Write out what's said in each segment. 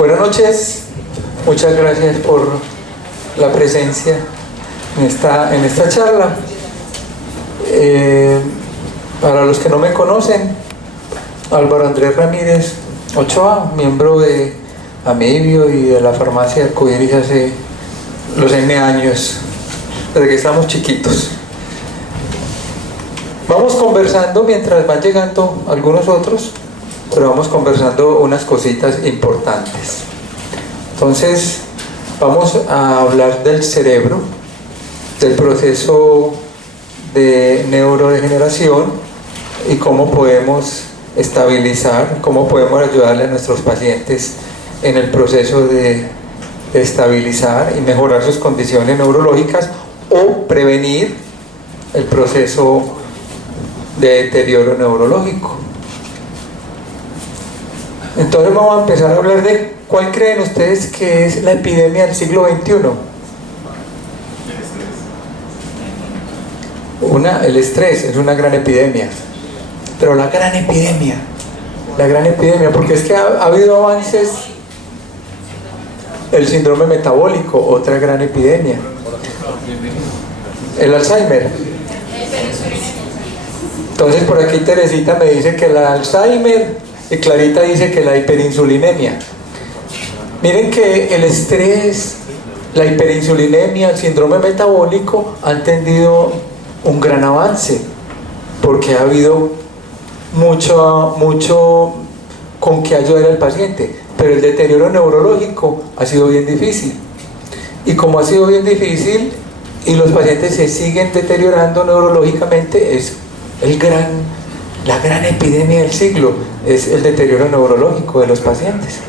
Buenas noches, muchas gracias por la presencia en esta charla. Para los que no me conocen, Álvaro Andrés Ramírez Ochoa, miembro de Amibio y de la farmacia Arcoiris hace los N años, desde que estamos chiquitos. Vamos conversando mientras van llegando algunos otros, pero vamos conversando unas cositas importantes. Entonces, vamos a hablar del cerebro, del proceso de neurodegeneración y cómo podemos estabilizar, cómo podemos ayudarle a nuestros pacientes en el proceso de estabilizar y mejorar sus condiciones neurológicas o prevenir el proceso de deterioro neurológico. Entonces vamos a empezar a hablar de cuál creen ustedes que es la epidemia del siglo XXI. El estrés es una gran epidemia, pero la gran epidemia, porque es que ha habido avances. El síndrome metabólico, otra gran epidemia. El Alzheimer. Entonces por aquí Teresita me dice que el Alzheimer y Clarita dice que la hiperinsulinemia. Miren que el estrés, la hiperinsulinemia, el síndrome metabólico han tenido un gran avance, porque ha habido mucho con que ayudar al paciente, pero el deterioro neurológico ha sido bien difícil. Y como ha sido bien difícil y los pacientes se siguen deteriorando neurológicamente, es la gran epidemia del siglo, es el deterioro neurológico de los pacientes.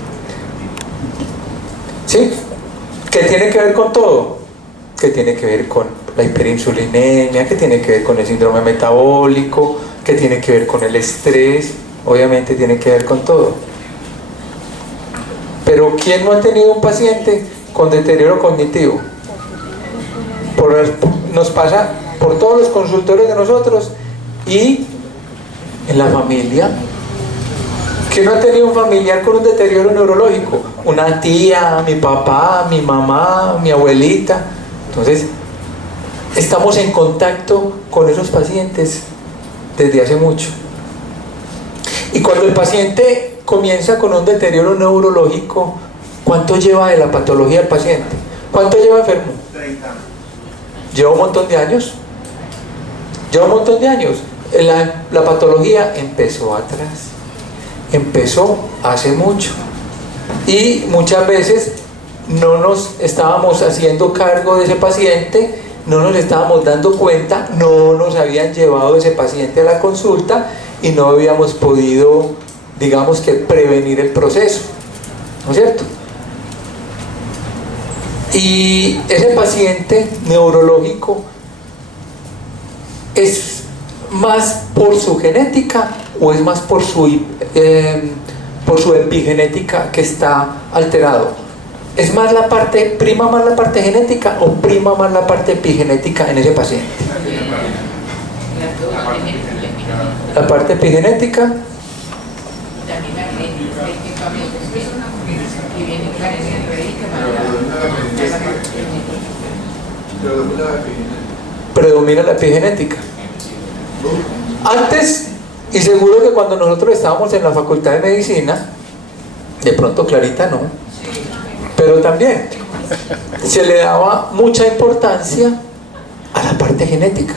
¿Sí? ¿Qué tiene que ver con todo? ¿Qué tiene que ver con la hiperinsulinemia? ¿Qué tiene que ver con el síndrome metabólico? ¿Qué tiene que ver con el estrés? Obviamente tiene que ver con todo. Pero ¿quién no ha tenido un paciente con deterioro cognitivo? Nos pasa por todos los consultorios de nosotros y en la familia. ¿Quién no ha tenido un familiar con un deterioro neurológico? Una tía, mi papá, mi mamá, mi abuelita. Entonces, estamos en contacto con esos pacientes desde hace mucho. Y cuando el paciente comienza con un deterioro neurológico, ¿cuánto lleva de la patología el paciente? ¿Cuánto lleva enfermo? 30. ¿Lleva un montón de años? Lleva un montón de años. La patología empezó atrás, empezó hace mucho. Y muchas veces no nos estábamos haciendo cargo de ese paciente, no nos estábamos dando cuenta, no nos habían llevado ese paciente a la consulta y no habíamos podido, digamos que, prevenir el proceso, ¿no es cierto? Y ese paciente neurológico ¿es más por su genética o es más por su epigenética que está alterado? ¿Es más prima más la parte genética o prima más la parte epigenética en ese paciente? La parte epigenética. Predomina la epigenética. Antes, y seguro que cuando nosotros estábamos en la facultad de medicina, de pronto Clarita no, pero también se le daba mucha importancia a la parte genética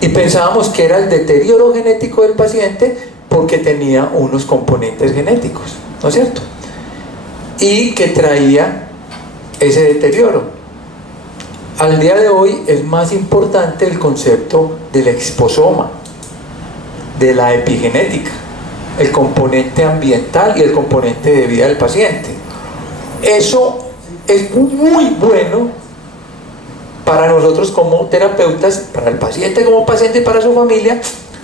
y pensábamos que era el deterioro genético del paciente porque tenía unos componentes genéticos, ¿no es cierto? Y que traía ese deterioro. Al día de hoy es más importante el concepto del exposoma, de la epigenética, el componente ambiental y el componente de vida del paciente. Eso es muy bueno para nosotros como terapeutas, para el paciente como paciente y para su familia,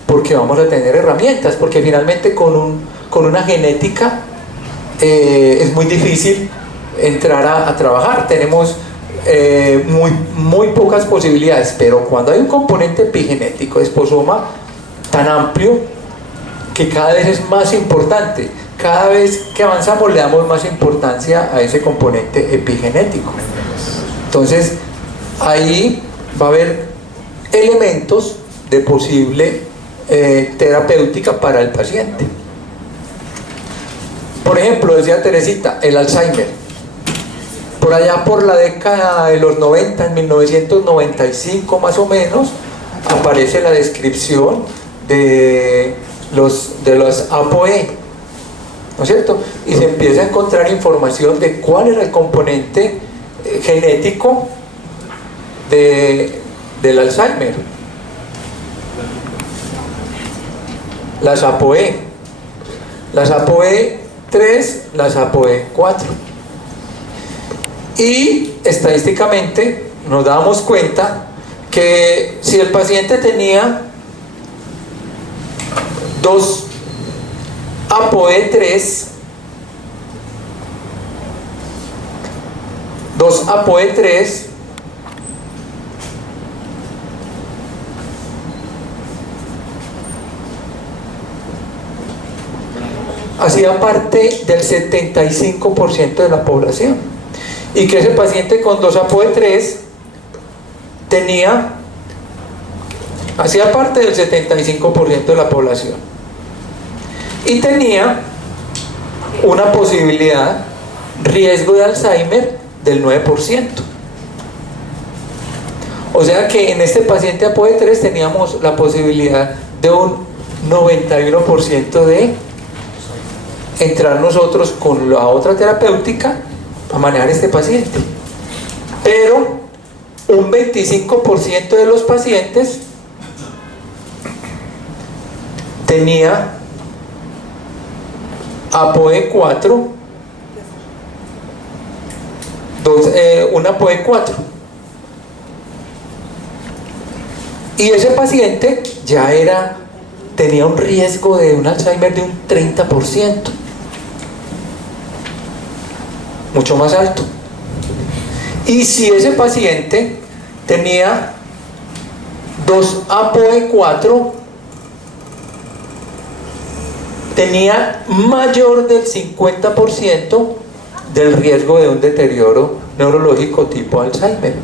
porque vamos a tener herramientas, porque finalmente con una genética es muy difícil entrar a trabajar. Tenemos muy pocas posibilidades, pero cuando hay un componente epigenético, exposoma tan amplio, que cada vez es más importante. Cada vez que avanzamos le damos más importancia a ese componente epigenético. Entonces, ahí va a haber elementos de posible terapéutica para el paciente. Por ejemplo, decía Teresita, el Alzheimer. Por allá por la década de los 90, en 1995 más o menos, aparece la descripción de los ApoE, ¿no es cierto? Y se empieza a encontrar información de cuál era el componente genético del Alzheimer. Las ApoE, las ApoE 3, las ApoE 4. Y estadísticamente nos damos cuenta que si el paciente tenía 2 ApoE3, 2 ApoE3, hacía parte del 75% de la población, y que ese paciente con 2 ApoE3 hacía parte del 75% de la población y tenía una posibilidad, riesgo de Alzheimer del 9%. O sea que en este paciente ApoE3 teníamos la posibilidad de un 91% de entrar nosotros con la otra terapéutica a manejar este paciente. Pero un 25% de los pacientes tenía ApoE4, un ApoE4, y ese paciente ya tenía un riesgo de un Alzheimer de un 30%, mucho más alto. Y si ese paciente tenía 2 ApoE4, tenía mayor del 50% del riesgo de un deterioro neurológico tipo Alzheimer.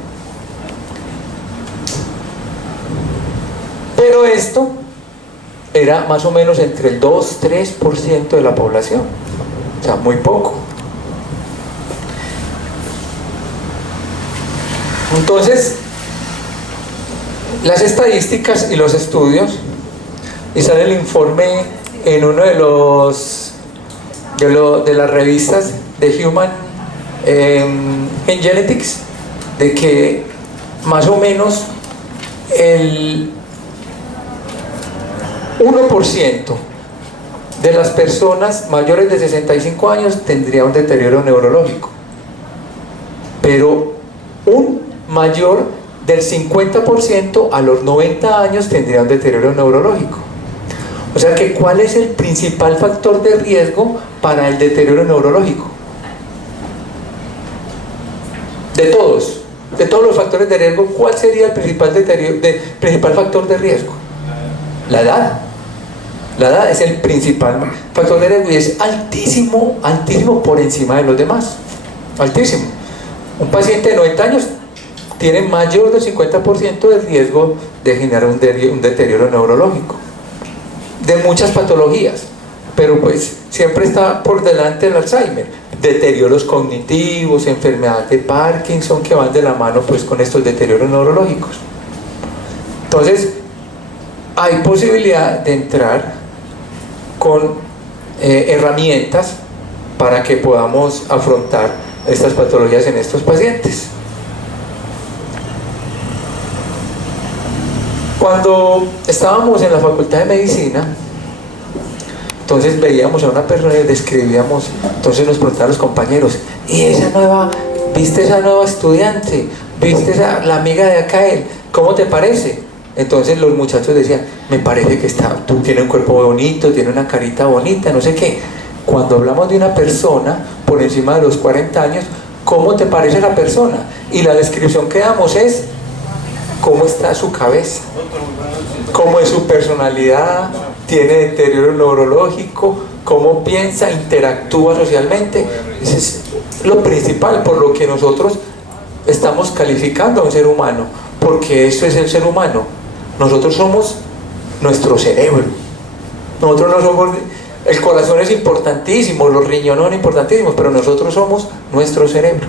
Pero esto era más o menos entre el 2-3% de la población, o sea, muy poco. Entonces, las estadísticas y los estudios, y sale el informe en uno de las revistas de Human en Genetics, de que más o menos el 1% de las personas mayores de 65 años tendría un deterioro neurológico, pero un mayor del 50% a los 90 años tendría un deterioro neurológico. O sea que, ¿cuál es el principal factor de riesgo para el deterioro neurológico? De todos los factores de riesgo, ¿cuál sería el principal factor de riesgo? La edad. La edad es el principal factor de riesgo y es altísimo, altísimo por encima de los demás. Altísimo. Un paciente de 90 años tiene mayor del 50% de riesgo de generar un deterioro neurológico, de muchas patologías, pero pues siempre está por delante el Alzheimer, deterioros cognitivos, enfermedad de Parkinson, que van de la mano pues con estos deterioros neurológicos. Entonces hay posibilidad de entrar con herramientas para que podamos afrontar estas patologías en estos pacientes. Cuando estábamos en la Facultad de Medicina, entonces veíamos a una persona y describíamos, entonces nos preguntaban los compañeros, ¿viste esa nueva estudiante? ¿Viste la amiga de acá? ¿Cómo te parece? Entonces los muchachos decían, me parece que tiene un cuerpo bonito, tiene una carita bonita, no sé qué. Cuando hablamos de una persona por encima de los 40 años, ¿cómo te parece la persona? Y la descripción que damos es cómo está su cabeza, cómo es su personalidad, tiene deterioro neurológico, cómo piensa, interactúa socialmente. Eso es lo principal por lo que nosotros estamos calificando a un ser humano, porque eso es el ser humano. Nosotros somos nuestro cerebro. Nosotros no somos... El corazón es importantísimo, los riñones son importantísimos, pero nosotros somos nuestro cerebro.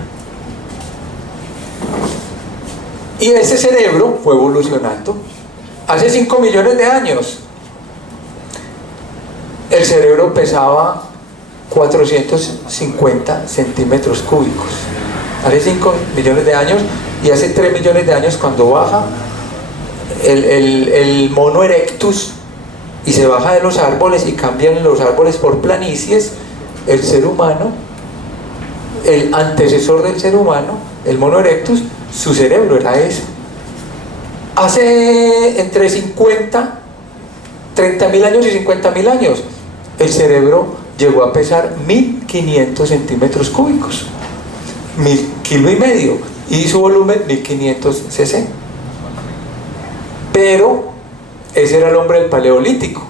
Y ese cerebro fue evolucionando. Hace 5 millones de años el cerebro pesaba 450 centímetros cúbicos. Hace 5 millones de años, y hace 3 millones de años, cuando baja el mono erectus y se baja de los árboles y cambian los árboles por planicies, el ser humano, el antecesor del ser humano, el mono erectus, su cerebro era ese. Hace entre 30.000 años y 50.000 años, el cerebro llegó a pesar 1.500 centímetros cúbicos, 1.500 kilos, y su volumen 1.500 cc. Pero ese era el hombre del Paleolítico.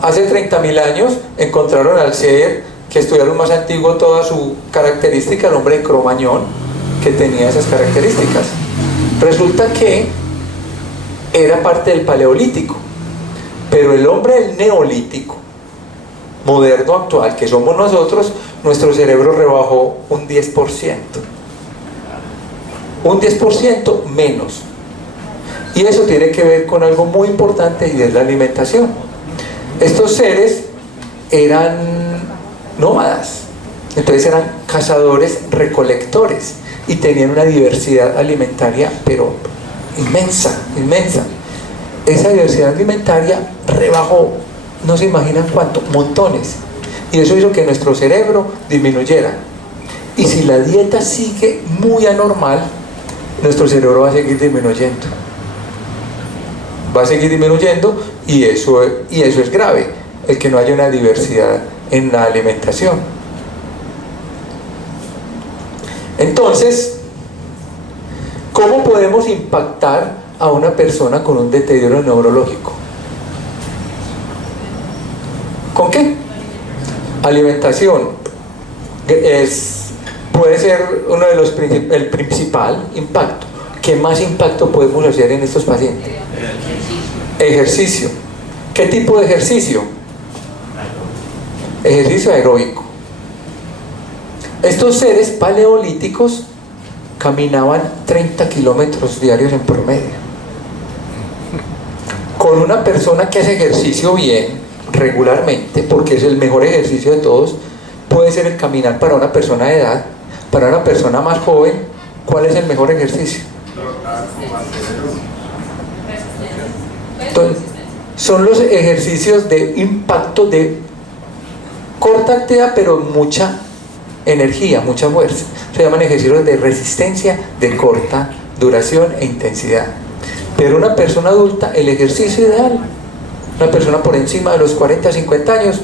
Hace 30.000 años encontraron al ser que estudiaron más antiguo toda su característica, el hombre de Cromañón, que tenía esas características. Resulta que era parte del Paleolítico, pero el hombre del Neolítico moderno actual, que somos nosotros, nuestro cerebro rebajó un 10%. Un 10% menos. Y eso tiene que ver con algo muy importante, y es la alimentación. Estos seres eran nómadas, entonces eran cazadores recolectores y tenían una diversidad alimentaria pero inmensa, inmensa. Esa diversidad alimentaria rebajó, no se imaginan cuánto, montones, y eso hizo que nuestro cerebro disminuyera. Y si la dieta sigue muy anormal, nuestro cerebro va a seguir disminuyendo, y eso es grave, el que no haya una diversidad en la alimentación. Entonces, ¿cómo podemos impactar a una persona con un deterioro neurológico? ¿Con qué? Alimentación puede ser uno de los el principal impacto. ¿Qué más impacto podemos hacer en estos pacientes? Ejercicio. ¿Qué tipo de ejercicio? Ejercicio aeróbico. Estos seres paleolíticos caminaban 30 kilómetros diarios en promedio. Con una persona que hace ejercicio bien, regularmente, porque es el mejor ejercicio de todos, puede ser el caminar para una persona de edad. Para una persona más joven, ¿cuál es el mejor ejercicio? Entonces, son los ejercicios de impacto de corta actividad pero mucha energía, mucha fuerza. Se llaman ejercicios de resistencia de corta duración e intensidad. Pero una persona adulta, el ejercicio ideal, una persona por encima de los 40, 50 años,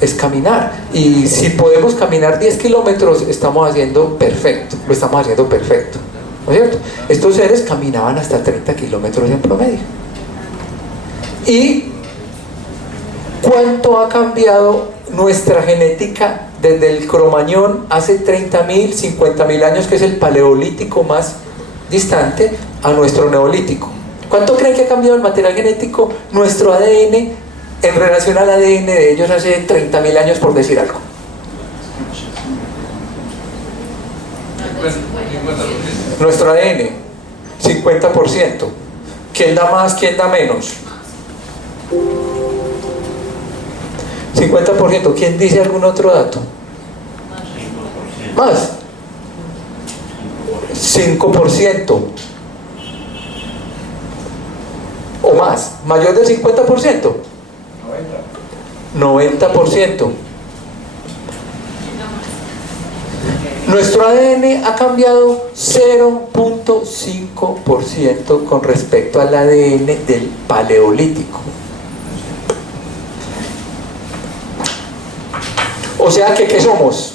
es caminar. Y si podemos caminar 10 kilómetros, estamos haciendo perfecto, lo estamos haciendo perfecto, ¿no es cierto? Estos seres caminaban hasta 30 kilómetros en promedio. ¿Y cuánto ha cambiado nuestra genética desde el Cromañón hace 30.000, 50.000 años, que es el paleolítico más distante, a nuestro neolítico? ¿Cuánto creen que ha cambiado el material genético, nuestro ADN, en relación al ADN de ellos hace 30.000 años, por decir algo? Nuestro ADN, 50%. ¿Quién da más, quién da menos? 50%. ¿Quién dice algún otro dato? Más. 5%. O más. Mayor del 50%. 90%. Nuestro ADN ha cambiado 0.5% con respecto al ADN del paleolítico. O sea que, ¿qué somos?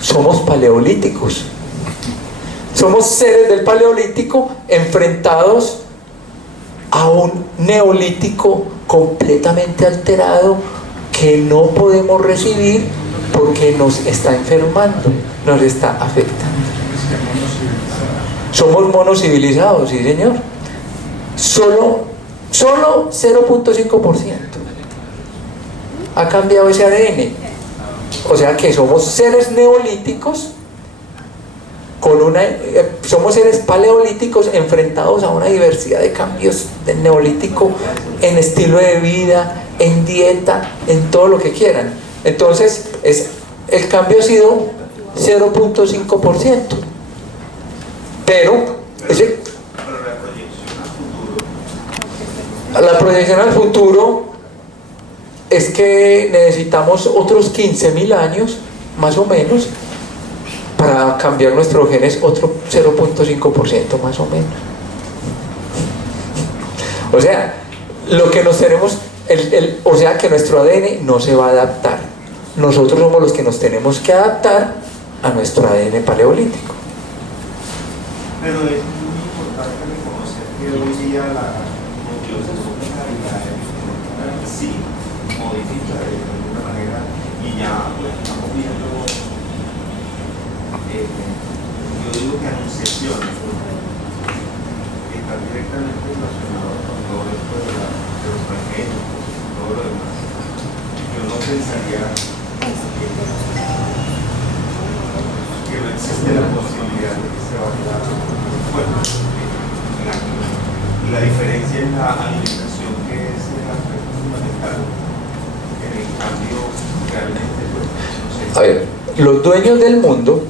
Somos paleolíticos. Somos seres del paleolítico enfrentados a un neolítico completamente alterado que no podemos recibir porque nos está enfermando, nos está afectando. Somos monocivilizados, sí señor. Solo 0.5% ha cambiado ese ADN. O sea que somos seres neolíticos somos seres paleolíticos enfrentados a una diversidad de cambios del neolítico en estilo de vida, en dieta, en todo lo que quieran. Entonces el cambio ha sido 0.5%. Pero la proyección al futuro es que necesitamos otros 15.000 años, más o menos, para cambiar nuestros genes otro 0.5% más o menos. O sea, lo que nos tenemos, o sea que nuestro ADN no se va a adaptar. Nosotros somos los que nos tenemos que adaptar a nuestro ADN paleolítico. Pero es muy importante reconocer que hoy día la biotecnología y la epigenética sí modifica de alguna manera y ya pues, estamos viendo, yo digo que anunciaciones que están directamente relacionadas con todo esto de los transgénicos y todo lo demás. Yo no pensaría que no existe la posibilidad de que se vaya a y la diferencia en la alimentación, que es el aspecto fundamental en el cambio realmente, pues, no sé. A ver, los dueños del mundo,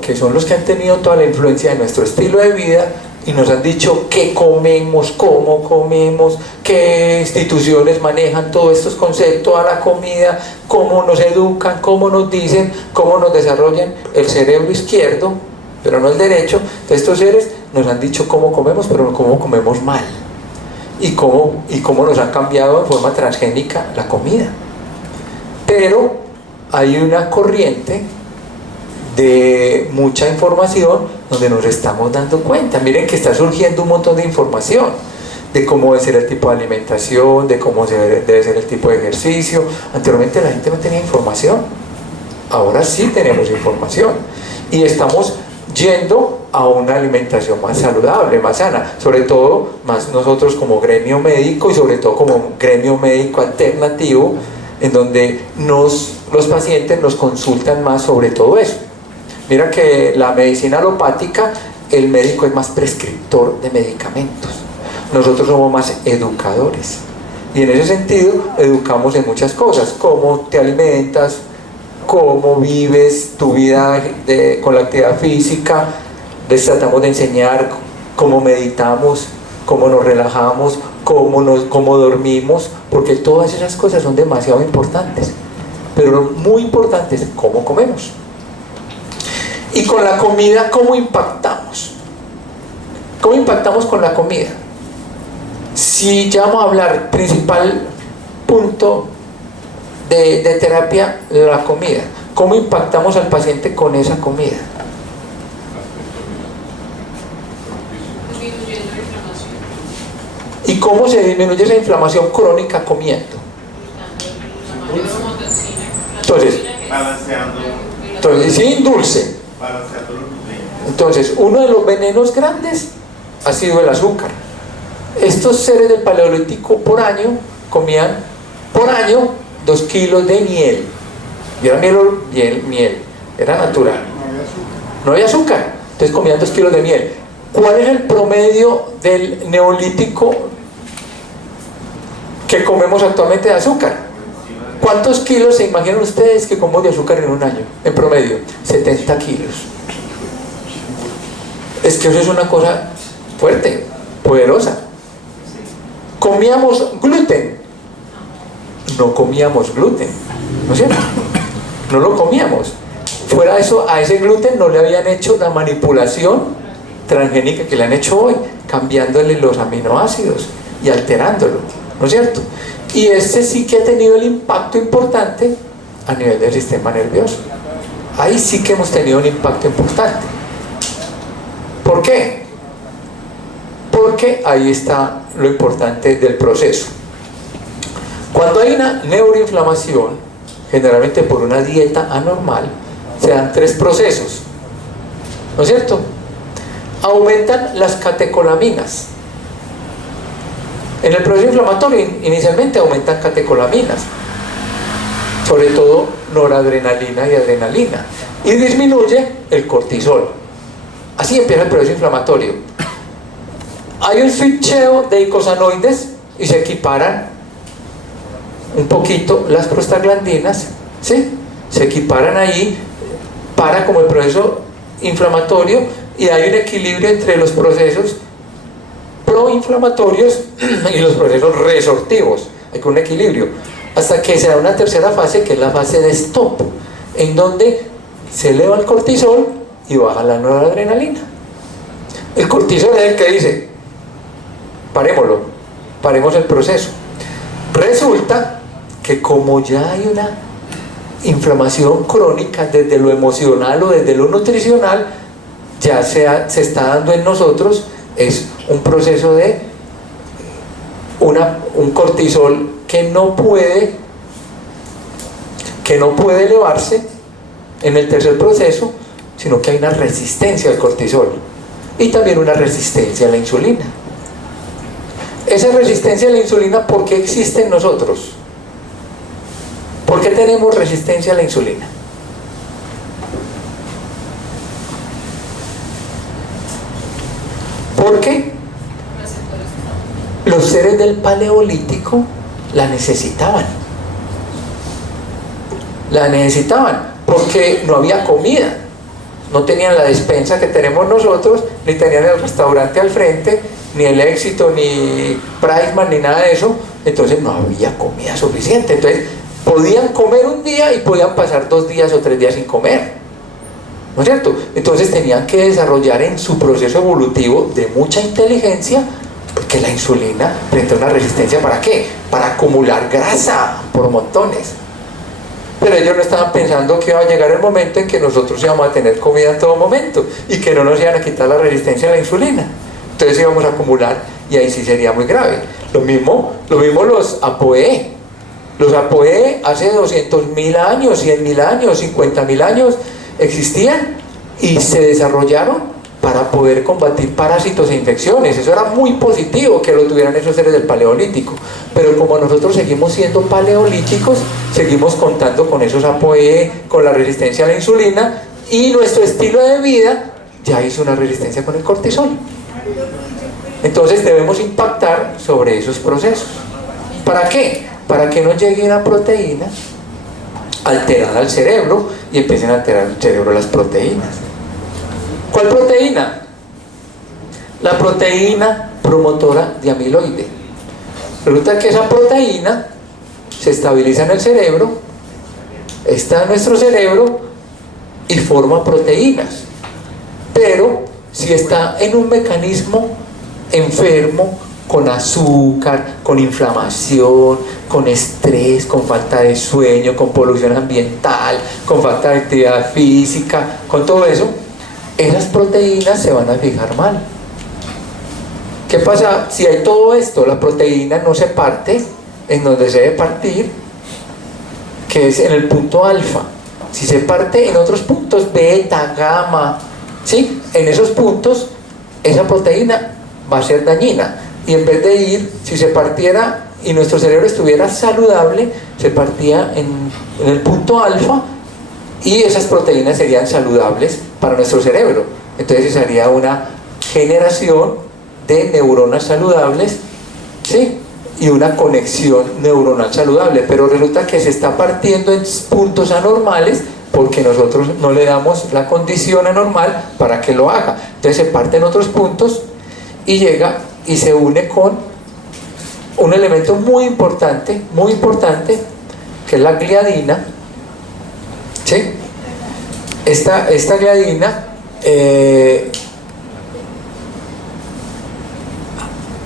que son los que han tenido toda la influencia de nuestro estilo de vida y nos han dicho qué comemos, cómo comemos, qué instituciones manejan todos estos conceptos a la comida, cómo nos educan, cómo nos dicen, cómo nos desarrollan el cerebro izquierdo, pero no el derecho. Entonces estos seres nos han dicho cómo comemos, pero cómo comemos mal, y cómo nos ha cambiado en forma transgénica la comida. Pero hay una corriente de mucha información donde nos estamos dando cuenta. Miren que está surgiendo un montón de información de cómo debe ser el tipo de alimentación, de cómo debe ser el tipo de ejercicio. Anteriormente la gente no tenía información, ahora sí tenemos información y estamos yendo a una alimentación más saludable, más sana, sobre todo más nosotros como gremio médico y sobre todo como gremio médico alternativo, en donde los pacientes nos consultan más sobre todo eso. Mira que la medicina alopática, el médico es más prescriptor de medicamentos, nosotros somos más educadores, y en ese sentido educamos en muchas cosas: cómo te alimentas, cómo vives tu vida con la actividad física. Les tratamos de enseñar cómo meditamos, cómo nos relajamos, cómo dormimos, porque todas esas cosas son demasiado importantes. Pero muy importante es cómo comemos. Y con la comida, ¿cómo impactamos? ¿Cómo impactamos con la comida? Si ya vamos a hablar, principal punto de terapia, la comida. ¿Cómo impactamos al paciente con esa comida? Disminuyendo la inflamación. ¿Y cómo se disminuye esa inflamación crónica comiendo? Entonces, sin dulce. Entonces, uno de los venenos grandes ha sido el azúcar. Estos seres del paleolítico por año comían 2 kilos de miel. Y era miel, era natural. No había azúcar. Entonces comían 2 kilos de miel. ¿Cuál es el promedio del neolítico que comemos actualmente de azúcar? ¿Cuántos kilos se imaginan ustedes que comemos de azúcar en un año? En promedio, 70 kilos. Es que eso es una cosa fuerte, poderosa. ¿Comíamos gluten? No comíamos gluten, ¿no es cierto? No lo comíamos. Fuera de eso, a ese gluten no le habían hecho la manipulación transgénica que le han hecho hoy, cambiándole los aminoácidos y alterándolo, ¿no es cierto? Y este sí que ha tenido el impacto importante a nivel del sistema nervioso. Ahí sí que hemos tenido un impacto importante. ¿Por qué? porque ahí está lo importante del proceso. Cuando hay una neuroinflamación, generalmente por una dieta anormal, se dan tres procesos, ¿no es cierto? Aumentan las catecolaminas. En el proceso inflamatorio inicialmente aumentan catecolaminas, sobre todo noradrenalina y adrenalina, y disminuye el cortisol. Así empieza el proceso inflamatorio. Hay un switcheo de eicosanoides y se equiparan un poquito las prostaglandinas, ¿sí? Se equiparan ahí para como el proceso inflamatorio, y hay un equilibrio entre los procesos proinflamatorios y los procesos resortivos. Hay un equilibrio hasta que se da una tercera fase, que es la fase de stop, en donde se eleva el cortisol y baja la noradrenalina. El cortisol es el que dice: parémoslo, paremos el proceso. Resulta que como ya hay una inflamación crónica desde lo emocional o desde lo nutricional, ya se está dando en nosotros, es un proceso de un cortisol que no puede elevarse en el tercer proceso, sino que hay una resistencia al cortisol y también una resistencia a la insulina. Esa resistencia a la insulina, ¿por qué existe en nosotros? ¿Por qué tenemos resistencia a la insulina? Porque los seres del Paleolítico la necesitaban. La necesitaban porque no había comida. No tenían la despensa que tenemos nosotros, ni tenían el restaurante al frente, ni el Éxito, ni Priceman, ni nada de eso. Entonces no había comida suficiente. Entonces podían comer un día y podían pasar 2 días o 3 días sin comer, ¿no es cierto? Entonces tenían que desarrollar en su proceso evolutivo de mucha inteligencia, porque la insulina presenta una resistencia. ¿Para qué? Para acumular grasa por montones. Pero ellos no estaban pensando que iba a llegar el momento en que nosotros íbamos a tener comida en todo momento y que no nos iban a quitar la resistencia a la insulina. Entonces íbamos a acumular, y ahí sí sería muy grave. Lo mismo los ApoE. Los ApoE hace 200.000 años, 100.000 años, 50.000 años existían y se desarrollaron para poder combatir parásitos e infecciones. Eso era muy positivo que lo tuvieran esos seres del Paleolítico, pero como nosotros seguimos siendo paleolíticos, seguimos contando con esos ApoE, con la resistencia a la insulina, y nuestro estilo de vida ya hizo una resistencia con el cortisol. Entonces debemos impactar sobre esos procesos. ¿Para qué? Para que no llegue una proteína alterada al cerebro y empiecen a alterar el cerebro las proteínas. ¿Cuál proteína? La proteína promotora de amiloide. Resulta que esa proteína se estabiliza en el cerebro, está en nuestro cerebro y forma proteínas. Pero si está en un mecanismo enfermo, con azúcar, con inflamación, con estrés, con falta de sueño, con polución ambiental, con falta de actividad física, con todo eso, esas proteínas se van a fijar mal. ¿Qué pasa si hay todo esto? La proteína no se parte en donde se debe partir, que es en el punto alfa. Si se parte en otros puntos, beta, gamma, ¿sí? En esos puntos esa proteína va a ser dañina, y en vez de ir, si se partiera y nuestro cerebro estuviera saludable, se partía en el punto alfa, y esas proteínas serían saludables para nuestro cerebro. Entonces se haría una generación de neuronas saludables, ¿sí? Y una conexión neuronal saludable. Pero resulta que se está partiendo en puntos anormales porque nosotros no le damos la condición anormal para que lo haga. Entonces se parte en otros puntos y llega y se une con un elemento muy importante, que es la gliadina, ¿sí? Esta gliadina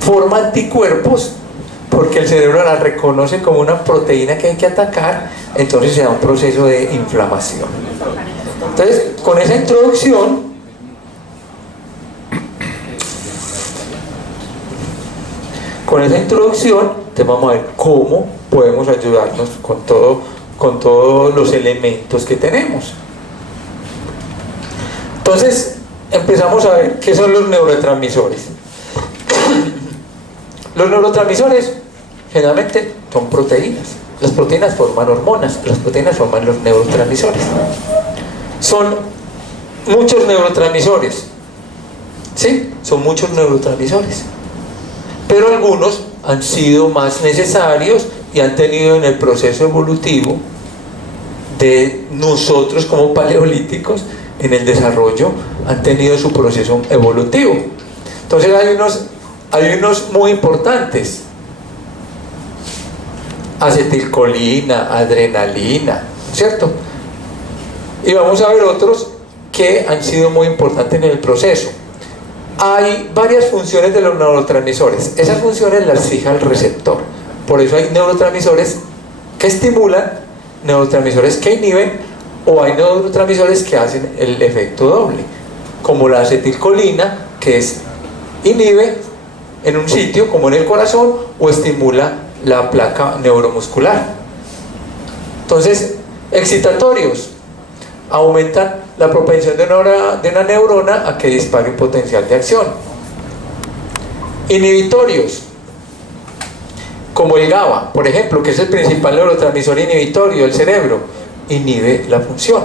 forma anticuerpos porque el cerebro la reconoce como una proteína que hay que atacar. Entonces se da un proceso de inflamación. Entonces, con esa introducción Con esa introducción te vamos a ver cómo podemos ayudarnos con todos los elementos que tenemos. Entonces empezamos a ver qué son los neurotransmisores. Los neurotransmisores generalmente son proteínas. Las proteínas forman hormonas, las proteínas forman los neurotransmisores. Son muchos neurotransmisores, ¿sí? Son muchos neurotransmisores. Pero algunos han sido más necesarios y han tenido en el proceso evolutivo de nosotros como paleolíticos, en el desarrollo, han tenido su proceso evolutivo. Entonces hay unos muy importantes: acetilcolina, adrenalina, ¿cierto? Y vamos a ver otros que han sido muy importantes en el proceso. Hay varias funciones de los neurotransmisores. Esas funciones las fija el receptor. Por eso hay neurotransmisores que estimulan, neurotransmisores que inhiben, o hay neurotransmisores que hacen el efecto doble, como la acetilcolina, que inhibe en un sitio como en el corazón, o estimula la placa neuromuscular. Entonces, excitatorios aumentan la propensión de una neurona a que dispare un potencial de acción. Inhibitorios, como el GABA, por ejemplo, que es el principal neurotransmisor inhibitorio del cerebro, inhibe la función.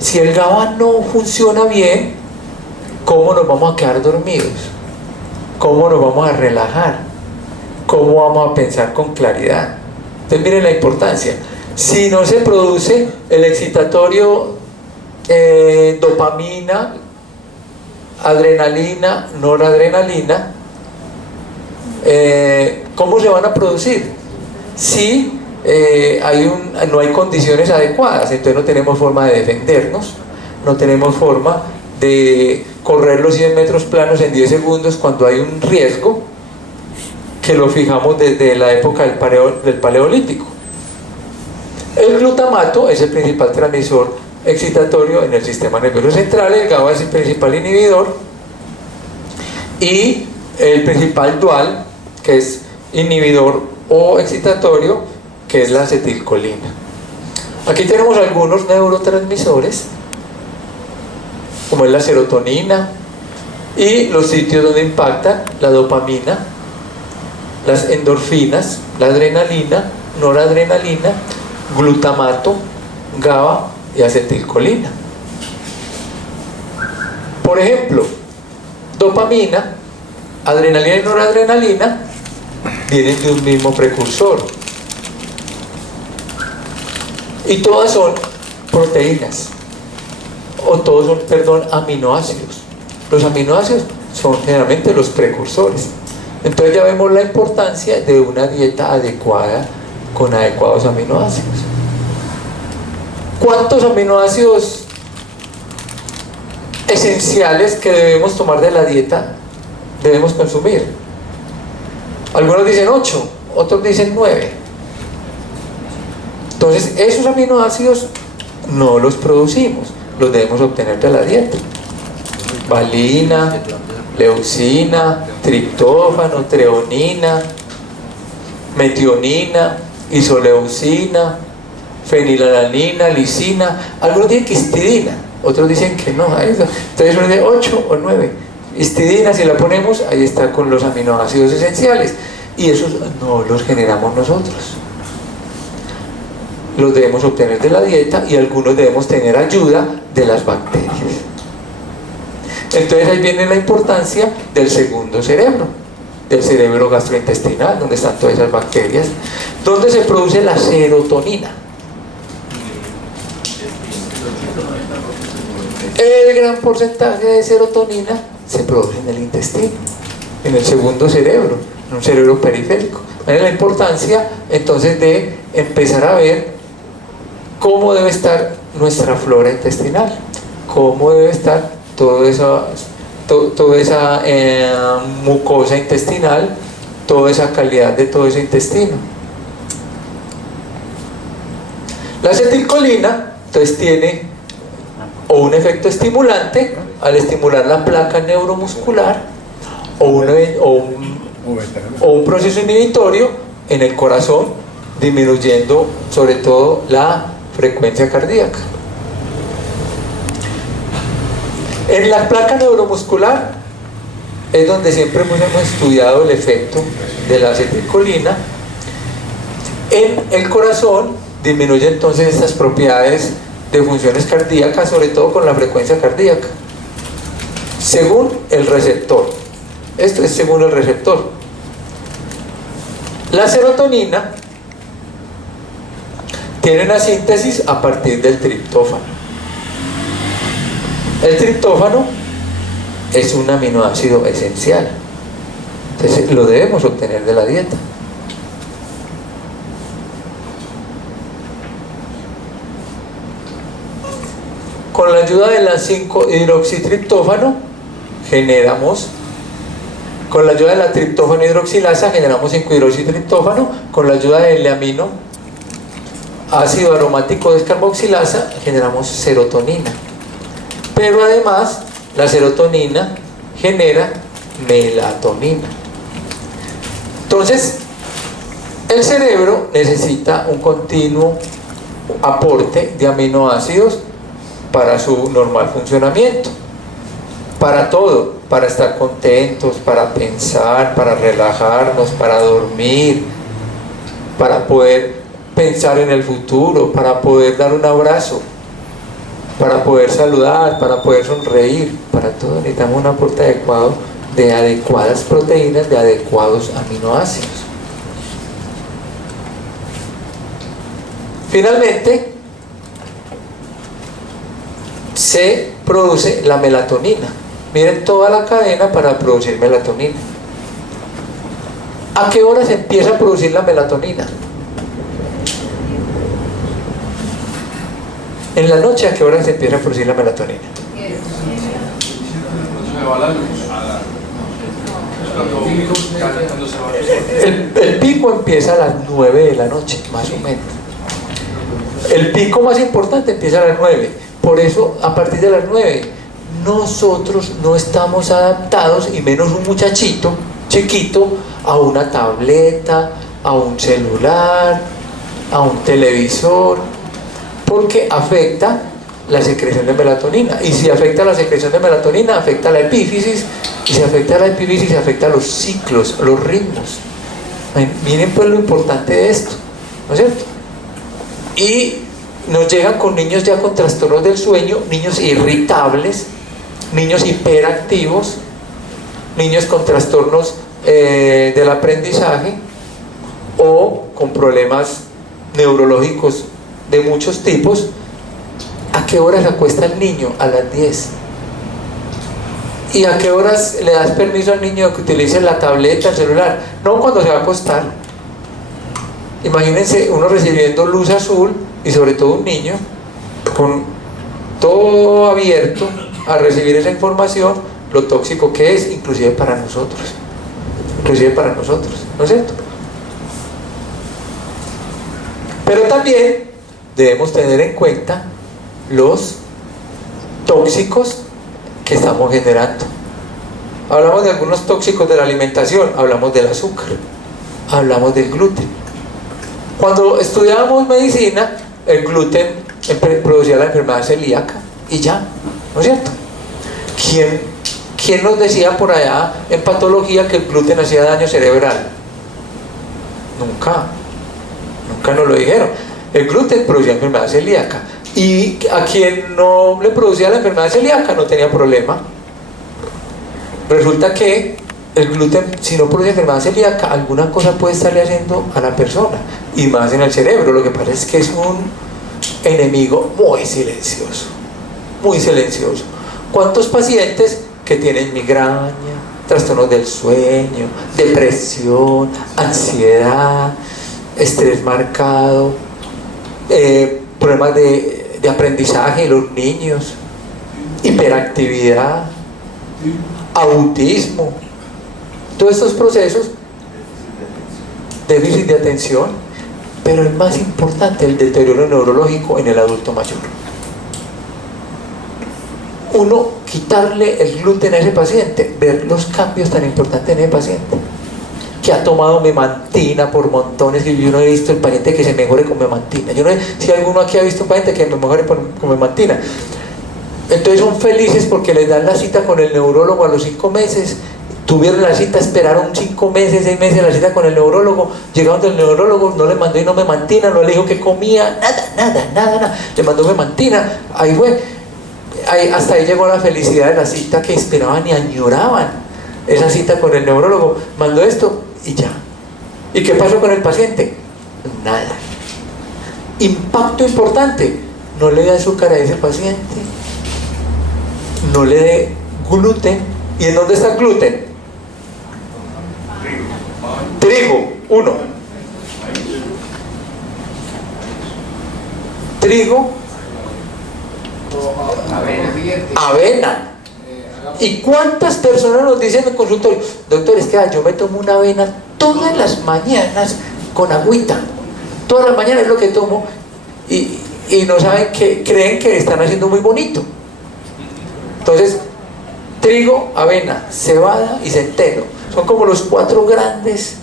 Si el GABA no funciona bien, ¿cómo nos vamos a quedar dormidos? ¿Cómo nos vamos a relajar? ¿Cómo vamos a pensar con claridad? Entonces miren la importancia. Si no se produce el excitatorio dopamina, adrenalina, noradrenalina, ¿cómo se van a producir? Si no hay condiciones adecuadas, entonces no tenemos forma de defendernos, no tenemos forma de correr los 100 metros planos en 10 segundos cuando hay un riesgo que lo fijamos desde la época del paleolítico. El glutamato es el principal transmisor excitatorio en el sistema nervioso central. El GABA es el principal inhibidor, y el principal dual, que es inhibidor o excitatorio, que es la acetilcolina. Aquí tenemos algunos neurotransmisores, como es la serotonina, y los sitios donde impacta la dopamina, las endorfinas, la adrenalina, noradrenalina, glutamato, GABA y acetilcolina. Por ejemplo, dopamina, adrenalina y noradrenalina vienen de un mismo precursor, y todas son proteínas, o todos son, aminoácidos. Los aminoácidos son generalmente los precursores. Entonces ya vemos la importancia de una dieta adecuada con adecuados aminoácidos. ¿Cuántos aminoácidos esenciales que debemos tomar de la dieta debemos consumir? Algunos dicen 8, otros dicen 9. Entonces esos aminoácidos no los producimos, los debemos obtener de la dieta. Valina, leucina, triptófano, treonina, metionina, isoleucina, fenilalanina, lisina. Algunos dicen que histidina, otros dicen que no. Entonces uno dice 8 o 9. Histidina, si la ponemos, ahí está con los aminoácidos esenciales, y esos no los generamos nosotros, los debemos obtener de la dieta, y algunos debemos tener ayuda de las bacterias. Entonces ahí viene la importancia del segundo cerebro, del cerebro gastrointestinal, donde están todas esas bacterias, donde se produce la serotonina. El gran porcentaje de serotonina se produce en el intestino, en el segundo cerebro, en un cerebro periférico. Hay la importancia entonces de empezar a ver cómo debe estar nuestra flora intestinal, cómo debe estar toda esa mucosa intestinal, toda esa calidad de todo ese intestino. La acetilcolina entonces tiene o un efecto estimulante al estimular la placa neuromuscular, o un o un proceso inhibitorio en el corazón, disminuyendo sobre todo la frecuencia cardíaca. En la placa neuromuscular es donde siempre hemos estudiado el efecto de la acetilcolina. En el corazón disminuye entonces estas propiedades de funciones cardíacas, sobre todo con la frecuencia cardíaca, según el receptor. Esto es según el receptor. La serotonina tiene una síntesis a partir del triptófano. El triptófano es un aminoácido esencial, entonces lo debemos obtener de la dieta. Con la ayuda de la 5-hidroxitriptófano generamos, con la ayuda de la triptófano hidroxilasa generamos 5-hidroxitriptófano, con la ayuda del amino ácido aromático descarboxilasa generamos serotonina. Pero además la serotonina genera melatonina. Entonces el cerebro necesita un continuo aporte de aminoácidos para su normal funcionamiento, para todo, para estar contentos, para pensar, para relajarnos, para dormir, para poder pensar en el futuro, para poder dar un abrazo, para poder saludar, para poder sonreír. Para todo necesitamos un aporte adecuado de adecuadas proteínas, de adecuados aminoácidos. Finalmente se produce la melatonina. Miren toda la cadena para producir melatonina. ¿A qué hora se empieza a producir la melatonina? En la noche, ¿a qué hora se empieza a producir la melatonina? El pico empieza a las 9 de la noche, más o menos. El pico más importante empieza a las 9. Por eso, a partir de las 9, nosotros no estamos adaptados, y menos un muchachito chiquito, a una tableta, a un celular, a un televisor, porque afecta la secreción de melatonina. Y si afecta la secreción de melatonina, afecta la epífisis, y si afecta la epífisis, afecta los ciclos, los ritmos. Miren pues lo importante de esto, ¿no es cierto? Y nos llegan con niños ya con trastornos del sueño, niños irritables, niños hiperactivos, niños con trastornos del aprendizaje o con problemas neurológicos de muchos tipos. ¿A qué horas acuesta el niño? A las 10. ¿Y a qué horas le das permiso al niño de que utilice la tableta, el celular? No cuando se va a acostar. Imagínense uno recibiendo luz azul, y sobre todo un niño con todo abierto a recibir esa información, lo tóxico que es, inclusive para nosotros, ¿no es cierto? Pero también debemos tener en cuenta los tóxicos que estamos generando. Hablamos de algunos tóxicos de la alimentación, hablamos del azúcar, hablamos del gluten. Cuando estudiábamos medicina, el gluten producía la enfermedad celíaca y ya, ¿no es cierto? ¿Quién nos decía por allá en patología que el gluten hacía daño cerebral? Nunca nos lo dijeron. El gluten producía enfermedad celíaca, y a quien no le producía la enfermedad celíaca no tenía problema. Resulta que el gluten, si no produce enfermedad celíaca, alguna cosa puede estarle haciendo a la persona, y más en el cerebro. Lo que pasa es que es un enemigo muy silencioso, muy silencioso. ¿Cuántos pacientes que tienen migraña, trastornos del sueño, depresión, ansiedad, estrés marcado, problemas de aprendizaje, los niños, hiperactividad, autismo, todos estos procesos, déficit de atención, pero el más importante, el deterioro neurológico en el adulto mayor? Uno quitarle el gluten a ese paciente, ver los cambios tan importantes en ese paciente. que ha tomado memantina por montones, y yo no he visto el paciente que se mejore con memantina. Yo no sé si alguno aquí ha visto un paciente que mejore con memantina. Entonces son felices porque les dan la cita con el neurólogo a los 5 meses. Tuvieron la cita, esperaron 5 meses, 6 meses la cita con el neurólogo. Llegaron del neurólogo, no le mandó y no memantina, no le dijo que comía, nada. Le mandó memantina, ahí fue. Hasta ahí llegó la felicidad de la cita que esperaban y añoraban. Esa cita con el neurólogo, mandó esto y ya. ¿Y qué pasó con el paciente? Nada. Impacto importante: no le dé azúcar a ese paciente, no le dé gluten. ¿Y en dónde está el gluten? Trigo, 1. Trigo, avena. ¿Y cuántas personas nos dicen en el consultorio: doctor, es que yo me tomo una avena todas las mañanas con agüita, todas las mañanas es lo que tomo, y no saben que creen que están haciendo muy bonito? Entonces, trigo, avena, cebada y centeno son como los cuatro grandes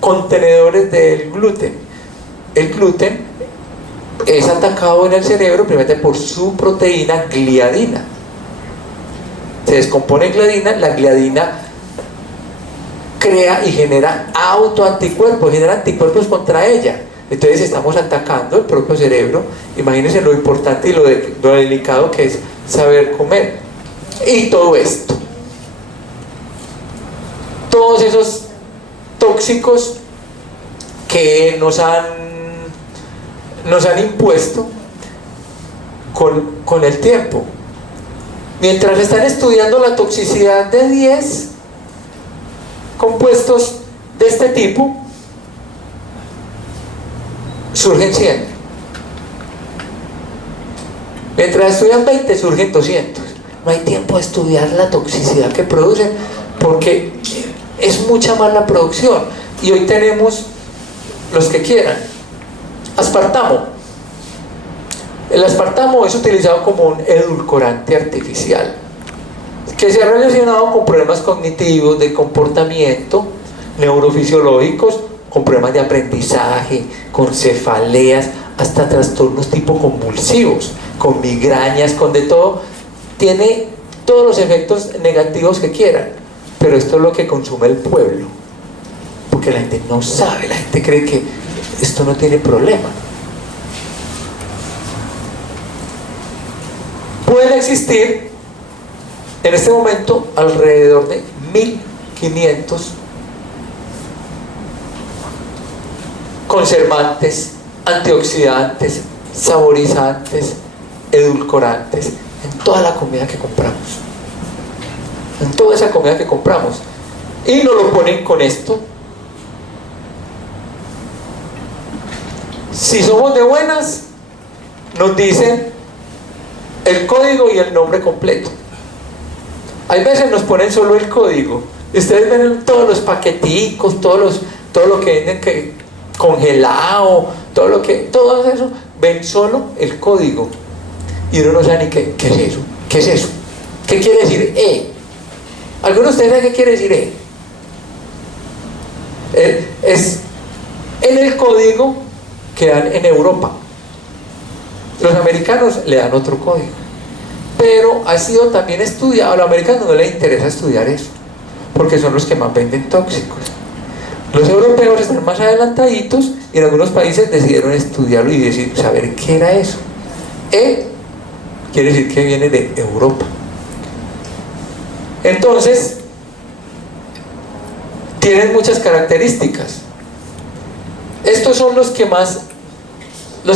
contenedores del gluten. El gluten es atacado en el cerebro primeramente por su proteína gliadina. Se descompone en gliadina, la gliadina crea y genera autoanticuerpos, genera anticuerpos contra ella. Entonces estamos atacando el propio cerebro. Imagínense lo importante y lo delicado que es saber comer. Y todo esto, todos esos tóxicos que nos han impuesto con el tiempo. Mientras están estudiando la toxicidad de 10 compuestos de este tipo, surgen 100. Mientras estudian 20, surgen 200. No hay tiempo de estudiar la toxicidad que producen, porque es mucha más la producción. Y hoy tenemos los que quieran. Aspartamo. El aspartamo es utilizado como un edulcorante artificial que se ha relacionado con problemas cognitivos, de comportamiento, neurofisiológicos, con problemas de aprendizaje, con cefaleas, hasta trastornos tipo convulsivos, con migrañas, con de todo. Tiene todos los efectos negativos que quieran, pero esto es lo que consume el pueblo, porque la gente no sabe, la gente cree que esto no tiene problema. Pueden existir en este momento alrededor de 1500 conservantes, antioxidantes, saborizantes, edulcorantes en toda la comida que compramos, en toda esa comida que compramos, y nos lo ponen con esto. Si somos de buenas, nos dicen el código y el nombre completo. Hay veces nos ponen solo el código. Ustedes ven todos los paqueticos, todo lo que venden, que congelado, todo eso, ven solo el código y uno no sabe ni qué es eso, qué quiere decir E. ¿Algunos de ustedes saben qué quiere decir E? Es en el código que dan en Europa. Los americanos le dan otro código, pero ha sido también estudiado. A los americanos no les interesa estudiar eso, porque son los que más venden tóxicos. Los europeos están más adelantaditos y en algunos países decidieron estudiarlo y saber qué era eso. E quiere decir que viene de Europa. Entonces, tienen muchas características. Estos son los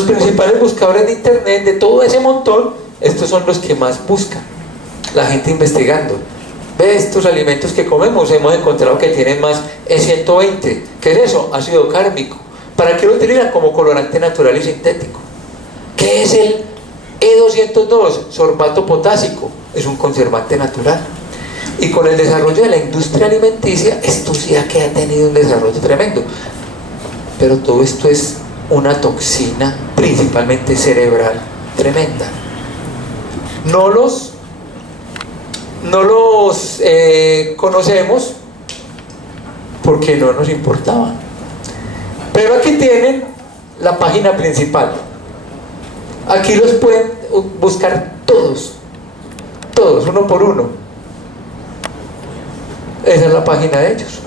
principales buscadores de internet, de todo ese montón. Estos son los que más buscan la gente investigando. Ve, estos alimentos que comemos, hemos encontrado que tienen más E120. ¿Qué es eso? Ácido cárbico. ¿Para qué lo utilizan? Como colorante natural y sintético. ¿Qué es el E202? Sorbato potásico. Es un conservante natural. Y con el desarrollo de la industria alimenticia, esto sí ha tenido un desarrollo tremendo. Pero todo esto es una toxina, principalmente cerebral, tremenda. No los conocemos porque no nos importaba. Pero aquí tienen la página principal. Aquí los pueden buscar todos, uno por uno. Esa es la página de ellos.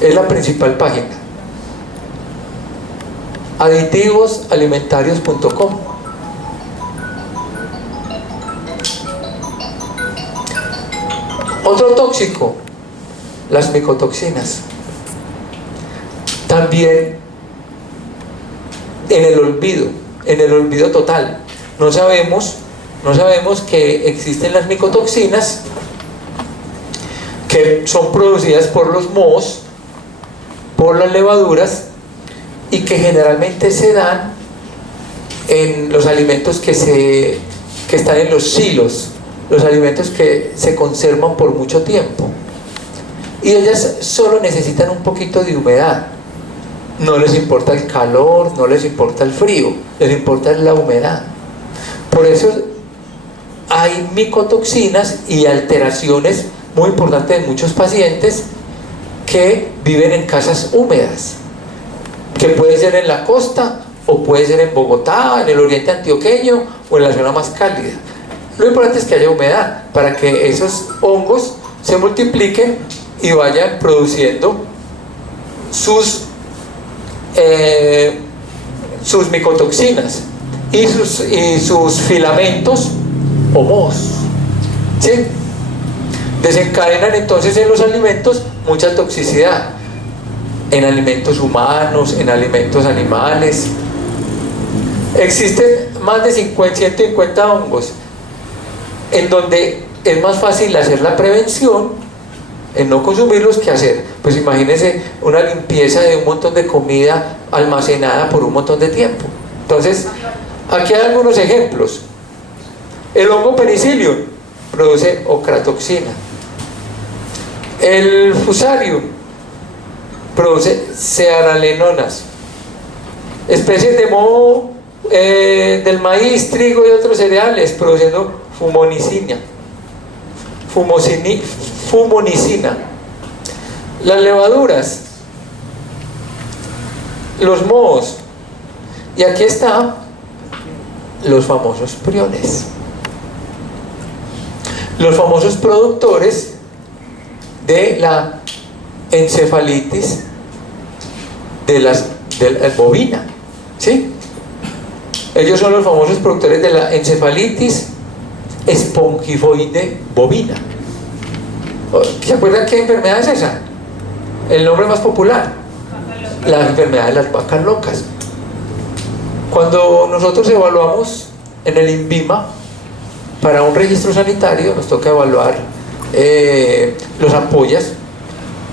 Es la principal página. Aditivosalimentarios.com. Otro tóxico, las micotoxinas. También en el olvido total. No sabemos que existen las micotoxinas que son producidas por los mohos, por las levaduras, y que generalmente se dan en los alimentos que están en los silos, los alimentos que se conservan por mucho tiempo, y ellas solo necesitan un poquito de humedad. No les importa el calor, no les importa el frío, les importa la humedad. Por eso hay micotoxinas y alteraciones muy importantes en muchos pacientes que viven en casas húmedas, que puede ser en la costa o puede ser en Bogotá, en el oriente antioqueño o en la zona más cálida. Lo importante es que haya humedad para que esos hongos se multipliquen y vayan produciendo sus micotoxinas y sus filamentos o mohos, ¿sí? Desencadenan entonces en los alimentos mucha toxicidad, en alimentos humanos, en alimentos animales. Existen más de 150 hongos en donde es más fácil hacer la prevención en no consumirlos que hacer, pues imagínense una limpieza de un montón de comida almacenada por un montón de tiempo. Entonces, aquí hay algunos ejemplos. El hongo penicillium produce ocratoxina. El fusarium produce cearalenonas. Especies de moho del maíz, trigo y otros cereales produciendo fumonicina. Las levaduras, los mohos, y aquí están los famosos priones, los famosos productores de la encefalitis de la bovina, ¿sí? Ellos son los famosos productores de la encefalitis espongifoide bovina. ¿Se acuerdan qué enfermedad es esa? El nombre más popular, la enfermedad de las vacas locas. Cuando nosotros evaluamos en el INVIMA para un registro sanitario, nos toca evaluar los ampollas.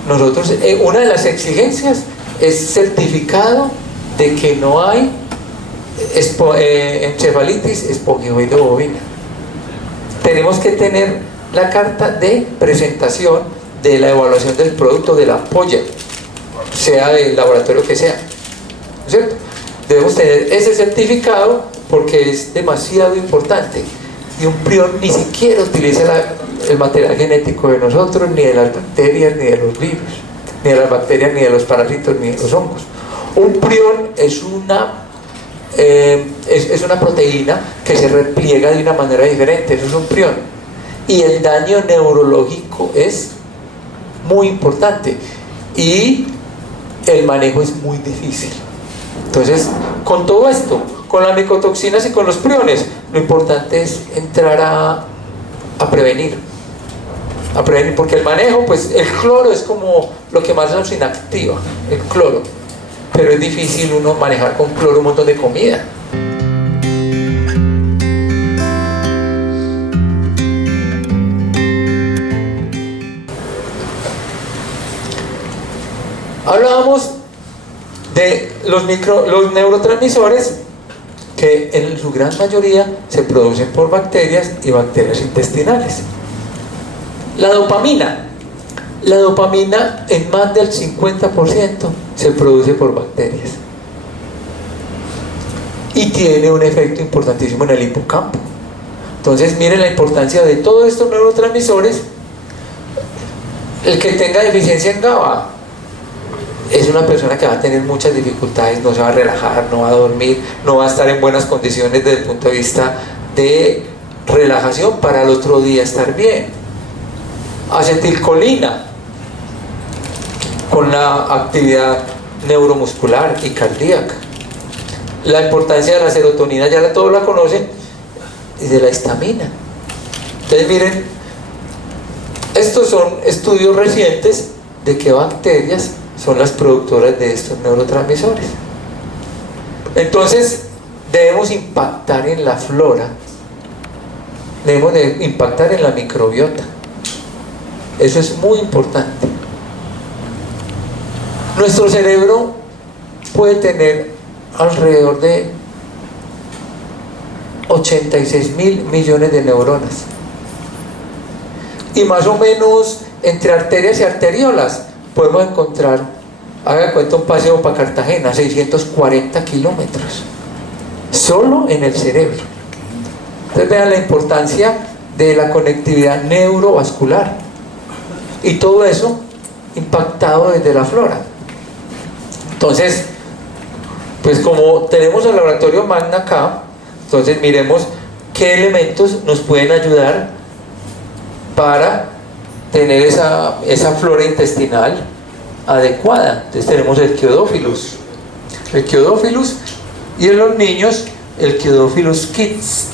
Nosotros, una de las exigencias es certificado de que no hay encefalitis espongifoide bovina. Tenemos que tener la carta de presentación de la evaluación del producto de la ampolla, sea del laboratorio que sea, ¿no es cierto? Debemos tener ese certificado porque es demasiado importante. Y un prion ni siquiera utiliza el material genético de nosotros, ni de las bacterias, ni de los virus, ni de las bacterias, ni de los parásitos, ni de los hongos. Un prion es una proteína que se repliega de una manera diferente, eso es un prion. Y el daño neurológico es muy importante y el manejo es muy difícil. Entonces, con todo esto, con las micotoxinas y con los priones, lo importante es entrar a prevenir, porque el manejo, pues el cloro es como lo que más nos inactiva, el cloro, pero es difícil uno manejar con cloro un montón de comida. Hablábamos de los neurotransmisores que en su gran mayoría se producen por bacterias y bacterias intestinales. La dopamina en más del 50% se produce por bacterias y tiene un efecto importantísimo en el hipocampo. Entonces miren la importancia de todos estos neurotransmisores. El que tenga deficiencia en GABA es una persona que va a tener muchas dificultades, no se va a relajar, no va a dormir, no va a estar en buenas condiciones desde el punto de vista de relajación para el otro día estar bien. Acetilcolina, con la actividad neuromuscular y cardíaca. La importancia de la serotonina ya todos la conocen, y de la histamina. Entonces miren, estos son estudios recientes de qué bacterias son las productoras de estos neurotransmisores. Entonces debemos impactar en la flora, debemos de impactar en la microbiota. Eso es muy importante. Nuestro cerebro puede tener alrededor de 86.000 millones de neuronas, y más o menos entre arterias y arteriolas podemos encontrar, haga cuenta, un paseo para Cartagena, 640 kilómetros solo en el cerebro. Entonces vean la importancia de la conectividad neurovascular, y todo eso impactado desde la flora. Entonces, pues como tenemos el laboratorio Magna acá, entonces miremos qué elementos nos pueden ayudar para tener esa flora intestinal adecuada. Entonces tenemos el Chiodófilus, y en los niños el Chiodófilus kids.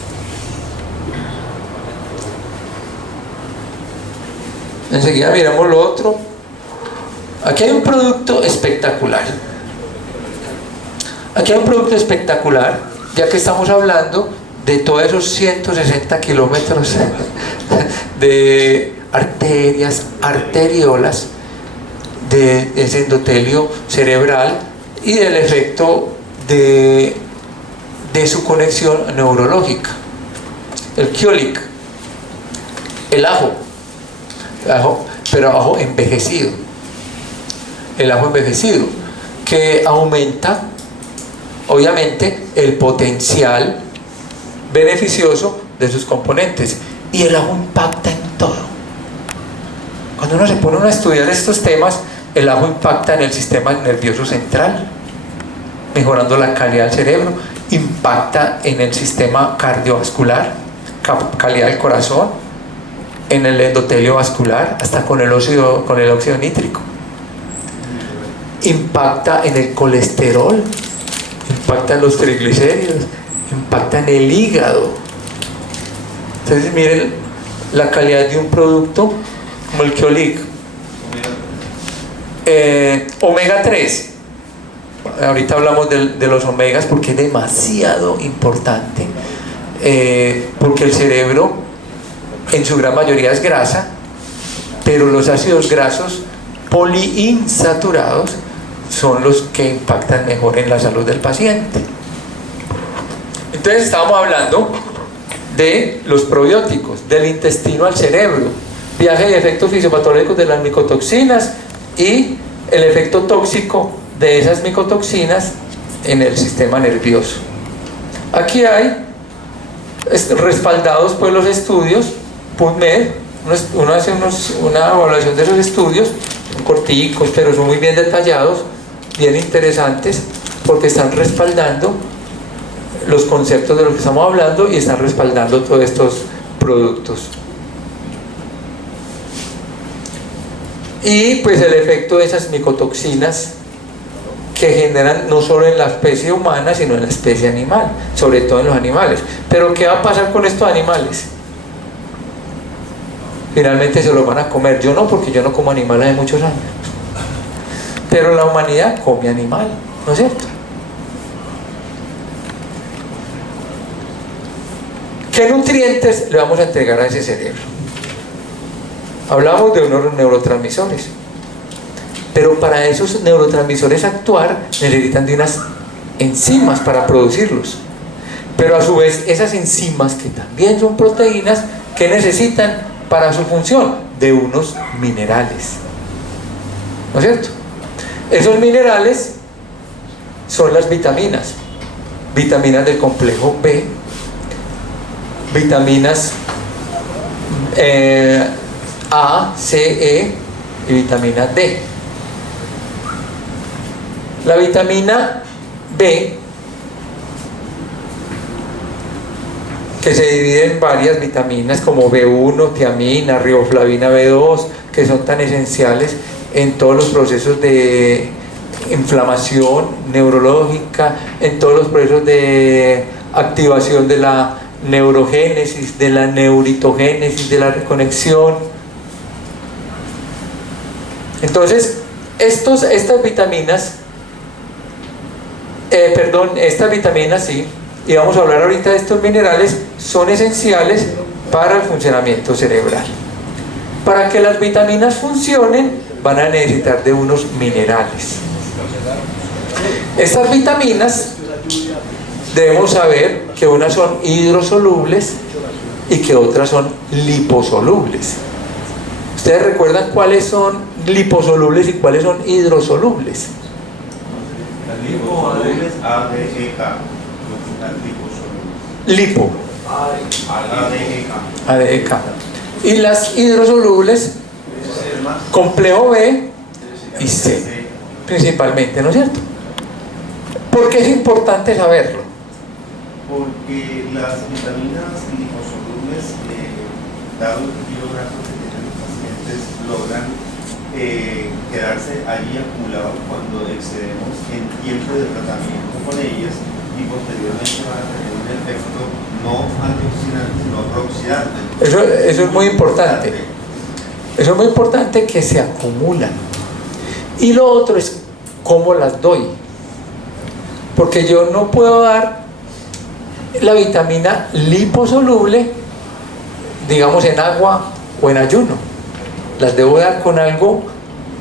Enseguida miramos lo otro. Aquí hay un producto espectacular. Aquí hay un producto espectacular, ya que estamos hablando de todos esos 160 kilómetros de arterias, arteriolas, de ese endotelio cerebral y del efecto de su conexión neurológica. El Kiolik, el ajo, pero ajo envejecido, el ajo envejecido, que aumenta obviamente el potencial beneficioso de sus componentes, y el ajo impacta en todo. Cuando uno se pone a estudiar estos temas, el ajo impacta en el sistema nervioso central, mejorando la calidad del cerebro, impacta en el sistema cardiovascular, calidad del corazón, en el endotelio vascular, hasta con el óxido nítrico, impacta en el colesterol, impacta en los triglicéridos, impacta en el hígado. Entonces miren la calidad de un producto como el Kiolik. Omega 3, ahorita hablamos de los omegas porque es demasiado importante, porque el cerebro en su gran mayoría es grasa, pero los ácidos grasos poliinsaturados son los que impactan mejor en la salud del paciente. Entonces estábamos hablando de los probióticos, del intestino al cerebro, viaje y efectos fisiopatológicos de las micotoxinas y el efecto tóxico de esas micotoxinas en el sistema nervioso. Aquí hay respaldados pues los estudios PubMed. Uno hace una evaluación de esos estudios, son corticos pero son muy bien detallados, bien interesantes, porque están respaldando los conceptos de lo que estamos hablando y están respaldando todos estos productos. Y pues el efecto de esas micotoxinas que generan no solo en la especie humana sino en la especie animal, sobre todo en los animales. Pero ¿qué va a pasar con estos animales? Finalmente se los van a comer. Yo no, porque yo no como animales de muchos años, pero la humanidad come animal, ¿no es cierto? ¿Qué nutrientes le vamos a entregar a ese cerebro? Hablamos de unos neurotransmisores, pero para esos neurotransmisores actuar necesitan de unas enzimas para producirlos, pero a su vez esas enzimas, que también son proteínas, ¿qué necesitan para su función? De unos minerales, ¿no es cierto? Esos minerales son las vitaminas del complejo B, vitaminas A, C, E y vitamina D. La vitamina B, que se divide en varias vitaminas como B1, tiamina, riboflavina B2, que son tan esenciales en todos los procesos de inflamación neurológica, en todos los procesos de activación de la neurogénesis, de la neuritogénesis, de la reconexión. Entonces, estas vitaminas, sí, y vamos a hablar ahorita de estos minerales, son esenciales para el funcionamiento cerebral. Para que las vitaminas funcionen, van a necesitar de unos minerales. Estas vitaminas, debemos saber que unas son hidrosolubles y que otras son liposolubles. ¿Ustedes recuerdan cuáles son liposolubles y cuáles son hidrosolubles? Las liposolubles ADEK. Lipo. ADEK. Y las hidrosolubles, complejo B y C, principalmente, ¿no es cierto? ¿Por qué es importante saberlo? Porque las vitaminas liposolubles, dado el kilogramo que tienen los pacientes, logran quedarse allí acumulados cuando excedemos en tiempo de tratamiento con ellas, y posteriormente van a tener un efecto no antioxidante, sino prooxidante. Eso es muy importante. Eso es muy importante, que se acumulan. Y lo otro es cómo las doy. Porque yo no puedo dar la vitamina liposoluble, digamos, en agua o en ayuno. Las debo dar con algo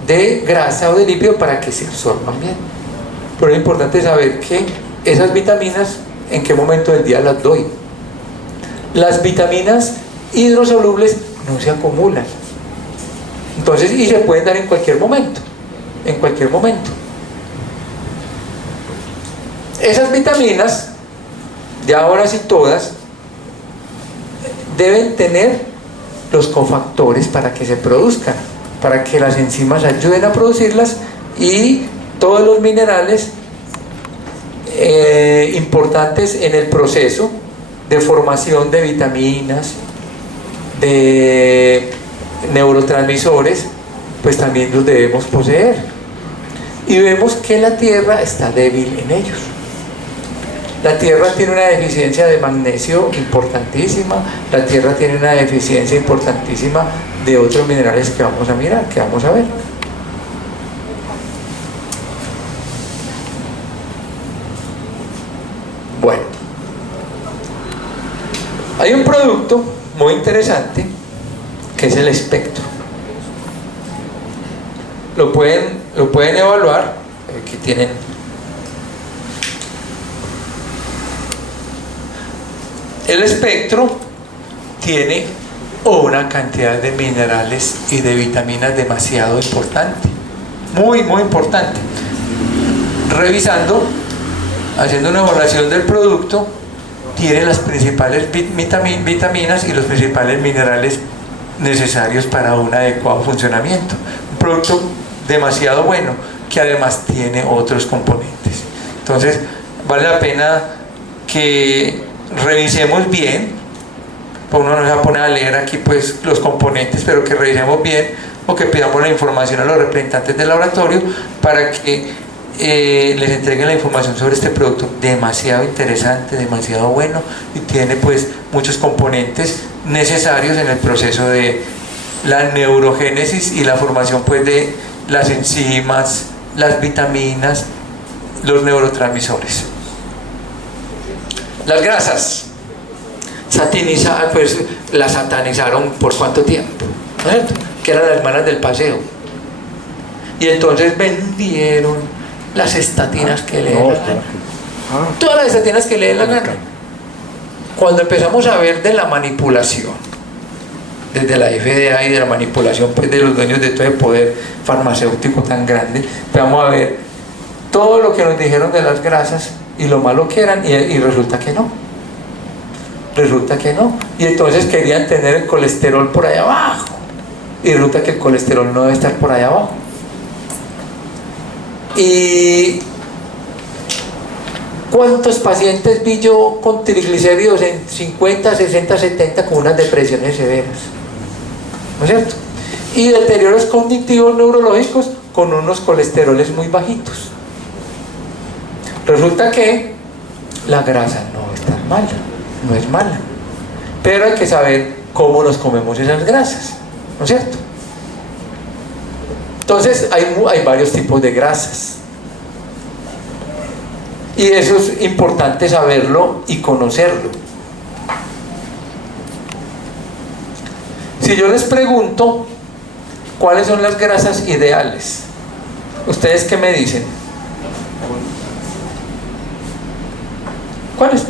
de grasa o de lípido para que se absorban bien. Pero es importante saber que esas vitaminas, en qué momento del día las doy. Las vitaminas hidrosolubles no se acumulan. Entonces, y se pueden dar en cualquier momento. En cualquier momento. Esas vitaminas, ya ahora sí todas, deben tener los cofactores para que se produzcan, para que las enzimas ayuden a producirlas, y todos los minerales importantes en el proceso de formación de vitaminas, de neurotransmisores, pues también los debemos poseer. Y vemos que la tierra está débil en ellos. La tierra tiene una deficiencia de magnesio importantísima, la tierra tiene una deficiencia importantísima de otros minerales que vamos a mirar, que vamos a ver. Bueno, hay un producto muy interesante que es el espectro. Lo pueden evaluar. Aquí tienen el espectro. Tiene una cantidad de minerales y de vitaminas demasiado importante, muy importante. Revisando, haciendo una evaluación del producto, tiene las principales vitaminas y los principales minerales necesarios para un adecuado funcionamiento. Un producto demasiado bueno, que además tiene otros componentes. Entonces vale la pena que revisemos bien. Uno no se va a poner a leer aquí pues los componentes, pero que revisemos bien, o que pidamos la información a los representantes del laboratorio para que les entreguen la información sobre este producto demasiado interesante, demasiado bueno, y tiene pues muchos componentes necesarios en el proceso de la neurogénesis y la formación pues de las enzimas, las vitaminas, los neurotransmisores. Las grasas pues las satanizaron por cuánto tiempo, ¿no es cierto? Que eran las hermanas del paseo, y entonces vendieron las estatinas que le den la gana, todas las estatinas que le den la gana. Cuando empezamos a ver de la manipulación desde la FDA y de la manipulación pues de los dueños de todo el poder farmacéutico tan grande, vamos a ver todo lo que nos dijeron de las grasas y lo malo que eran, y resulta que no. Resulta que no. Y entonces querían tener el colesterol por allá abajo, y resulta que el colesterol no debe estar por allá abajo. ¿Y cuántos pacientes vi yo con triglicéridos en 50, 60, 70 con unas depresiones severas? ¿No es cierto? Y deterioros cognitivos neurológicos con unos colesteroles muy bajitos. Resulta que la grasa no es tan mala, no es mala, pero hay que saber cómo nos comemos esas grasas, ¿no es cierto? Entonces hay varios tipos de grasas y eso es importante saberlo y conocerlo. Si yo les pregunto cuáles son las grasas ideales, ¿ustedes qué me dicen? ¿Cuáles?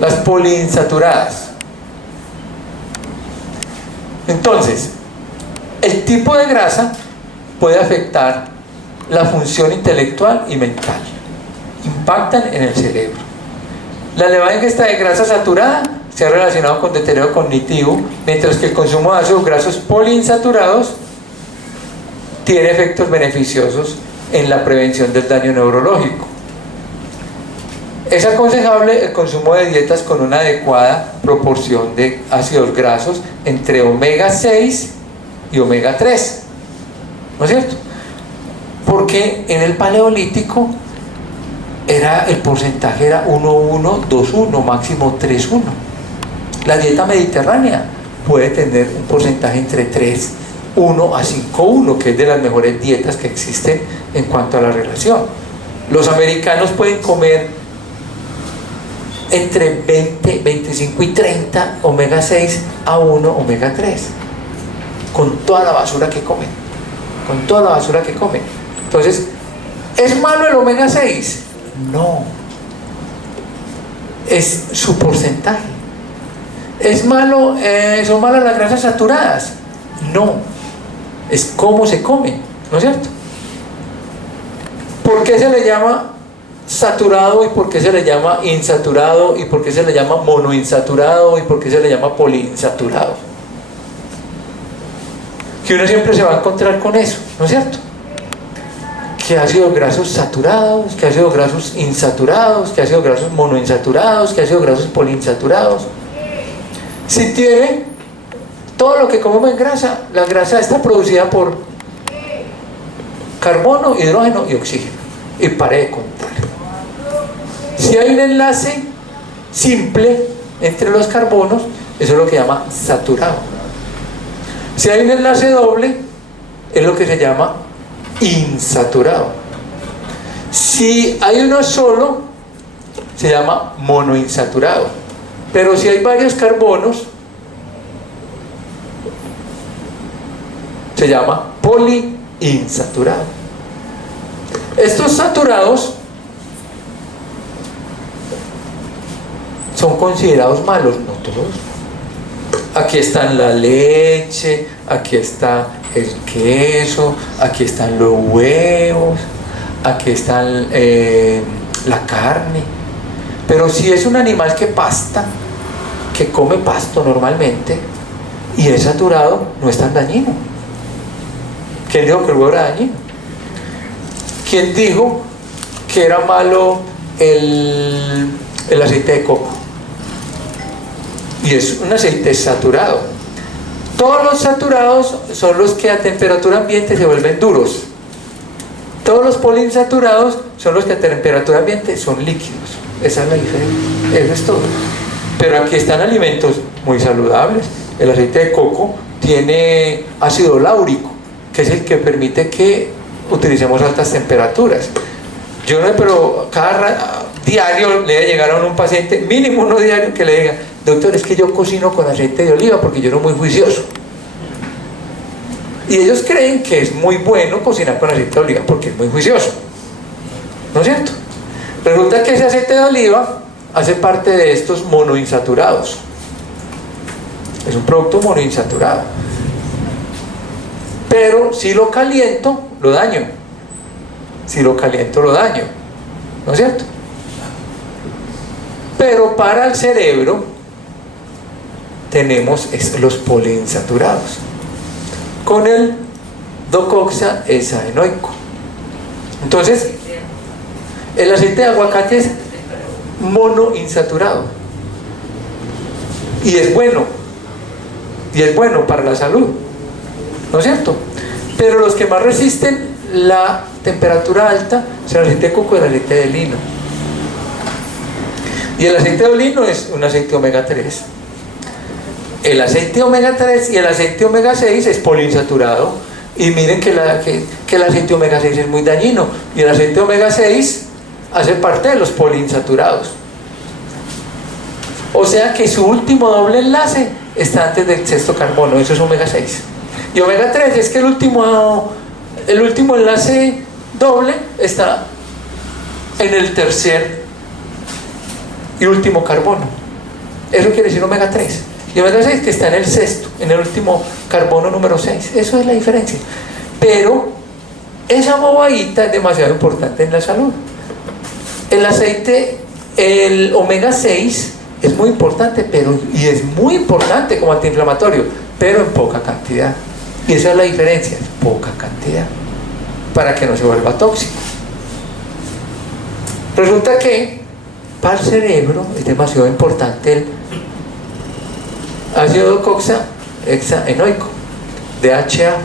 Las poliinsaturadas. Entonces, el tipo de grasa puede afectar la función intelectual y mental. Impactan en el cerebro. La elevada ingesta de grasa saturada se ha relacionado con deterioro cognitivo, mientras que el consumo de ácidos grasos poliinsaturados tiene efectos beneficiosos en la prevención del daño neurológico. Es aconsejable el consumo de dietas con una adecuada proporción de ácidos grasos entre omega 6 y omega 3, ¿no es cierto? Porque en el paleolítico el porcentaje era 1:1, 2:1, máximo 3:1. La dieta mediterránea puede tener un porcentaje entre 3:1 a 5:1, que es de las mejores dietas que existen en cuanto a la relación. Los americanos pueden comer entre 20, 25 y 30 omega 6 a 1 omega 3, con toda la basura que comen, con toda la basura que comen. Entonces, ¿es malo el omega 6? No, es su porcentaje. ¿Es malo, son malas las grasas saturadas? No, es cómo se come, ¿no es cierto? ¿Por qué se le llama saturado y por qué se le llama insaturado y por qué se le llama monoinsaturado y por qué se le llama poliinsaturado? Que uno siempre se va a encontrar con eso, ¿no es cierto? Que ácidos grasos saturados, que ácidos grasos insaturados, que ácidos grasos monoinsaturados, que ácidos grasos poliinsaturados. Si tiene todo lo que comemos en grasa, la grasa está producida por carbono, hidrógeno y oxígeno, y pare de contar. Si hay un enlace simple entre los carbonos, eso es lo que se llama saturado. Si hay un enlace doble, es lo que se llama insaturado. Si hay uno solo, se llama monoinsaturado. Pero si hay varios carbonos, se llama poliinsaturado. Estos saturados son considerados malos, no todos. Aquí están la leche, aquí está el queso, aquí están los huevos, aquí está la carne. Pero si es un animal que pasta, que come pasto normalmente y es saturado, no es tan dañino. ¿Quién dijo que el huevo era dañino? ¿Quién dijo que era malo el aceite de coco? Y es un aceite saturado. Todos los saturados son los que a temperatura ambiente se vuelven duros. Todos los poliinsaturados son los que a temperatura ambiente son líquidos. Esa es la diferencia. Eso es todo. Pero aquí están alimentos muy saludables. El aceite de coco tiene ácido láurico, que es el que permite que utilicemos altas temperaturas. Yo no, pero diario le debe llegar a un paciente, mínimo uno diario, que le diga: doctor, es que yo cocino con aceite de oliva porque yo no soy muy juicioso. Y ellos creen que es muy bueno cocinar con aceite de oliva porque es muy juicioso, ¿no es cierto? Resulta que ese aceite de oliva hace parte de estos monoinsaturados. Es un producto monoinsaturado. Pero si lo caliento, lo daño. Si lo caliento, lo daño, ¿no es cierto? Pero para el cerebro tenemos los poliinsaturados. Con el docoxahexaenoico. Entonces, el aceite de aguacate es monoinsaturado y es bueno para la salud, ¿no es cierto? Pero los que más resisten la temperatura alta son el aceite de coco y el aceite de lino. Y el aceite de lino es un aceite omega 3. El aceite omega 3 y el aceite omega 6 es poliinsaturado. Y miren que el aceite omega 6 es muy dañino. Y el aceite omega 6 hace parte de los poliinsaturados. O sea que su último doble enlace está antes del sexto carbono. Eso es omega 6. Y omega 3 es que el último enlace doble está en el tercer y último carbono. Eso quiere decir omega 3. Y omega 6 que está en el sexto, en el último carbono número 6. Eso es la diferencia. Pero esa bobadita es demasiado importante en la salud. El aceite, el omega 6 es muy importante, y es muy importante como antiinflamatorio, pero en poca cantidad. Y esa es la diferencia, poca cantidad, para que no se vuelva tóxico. Resulta que para el cerebro es demasiado importante el ácido docoxahexaenoico, DHA.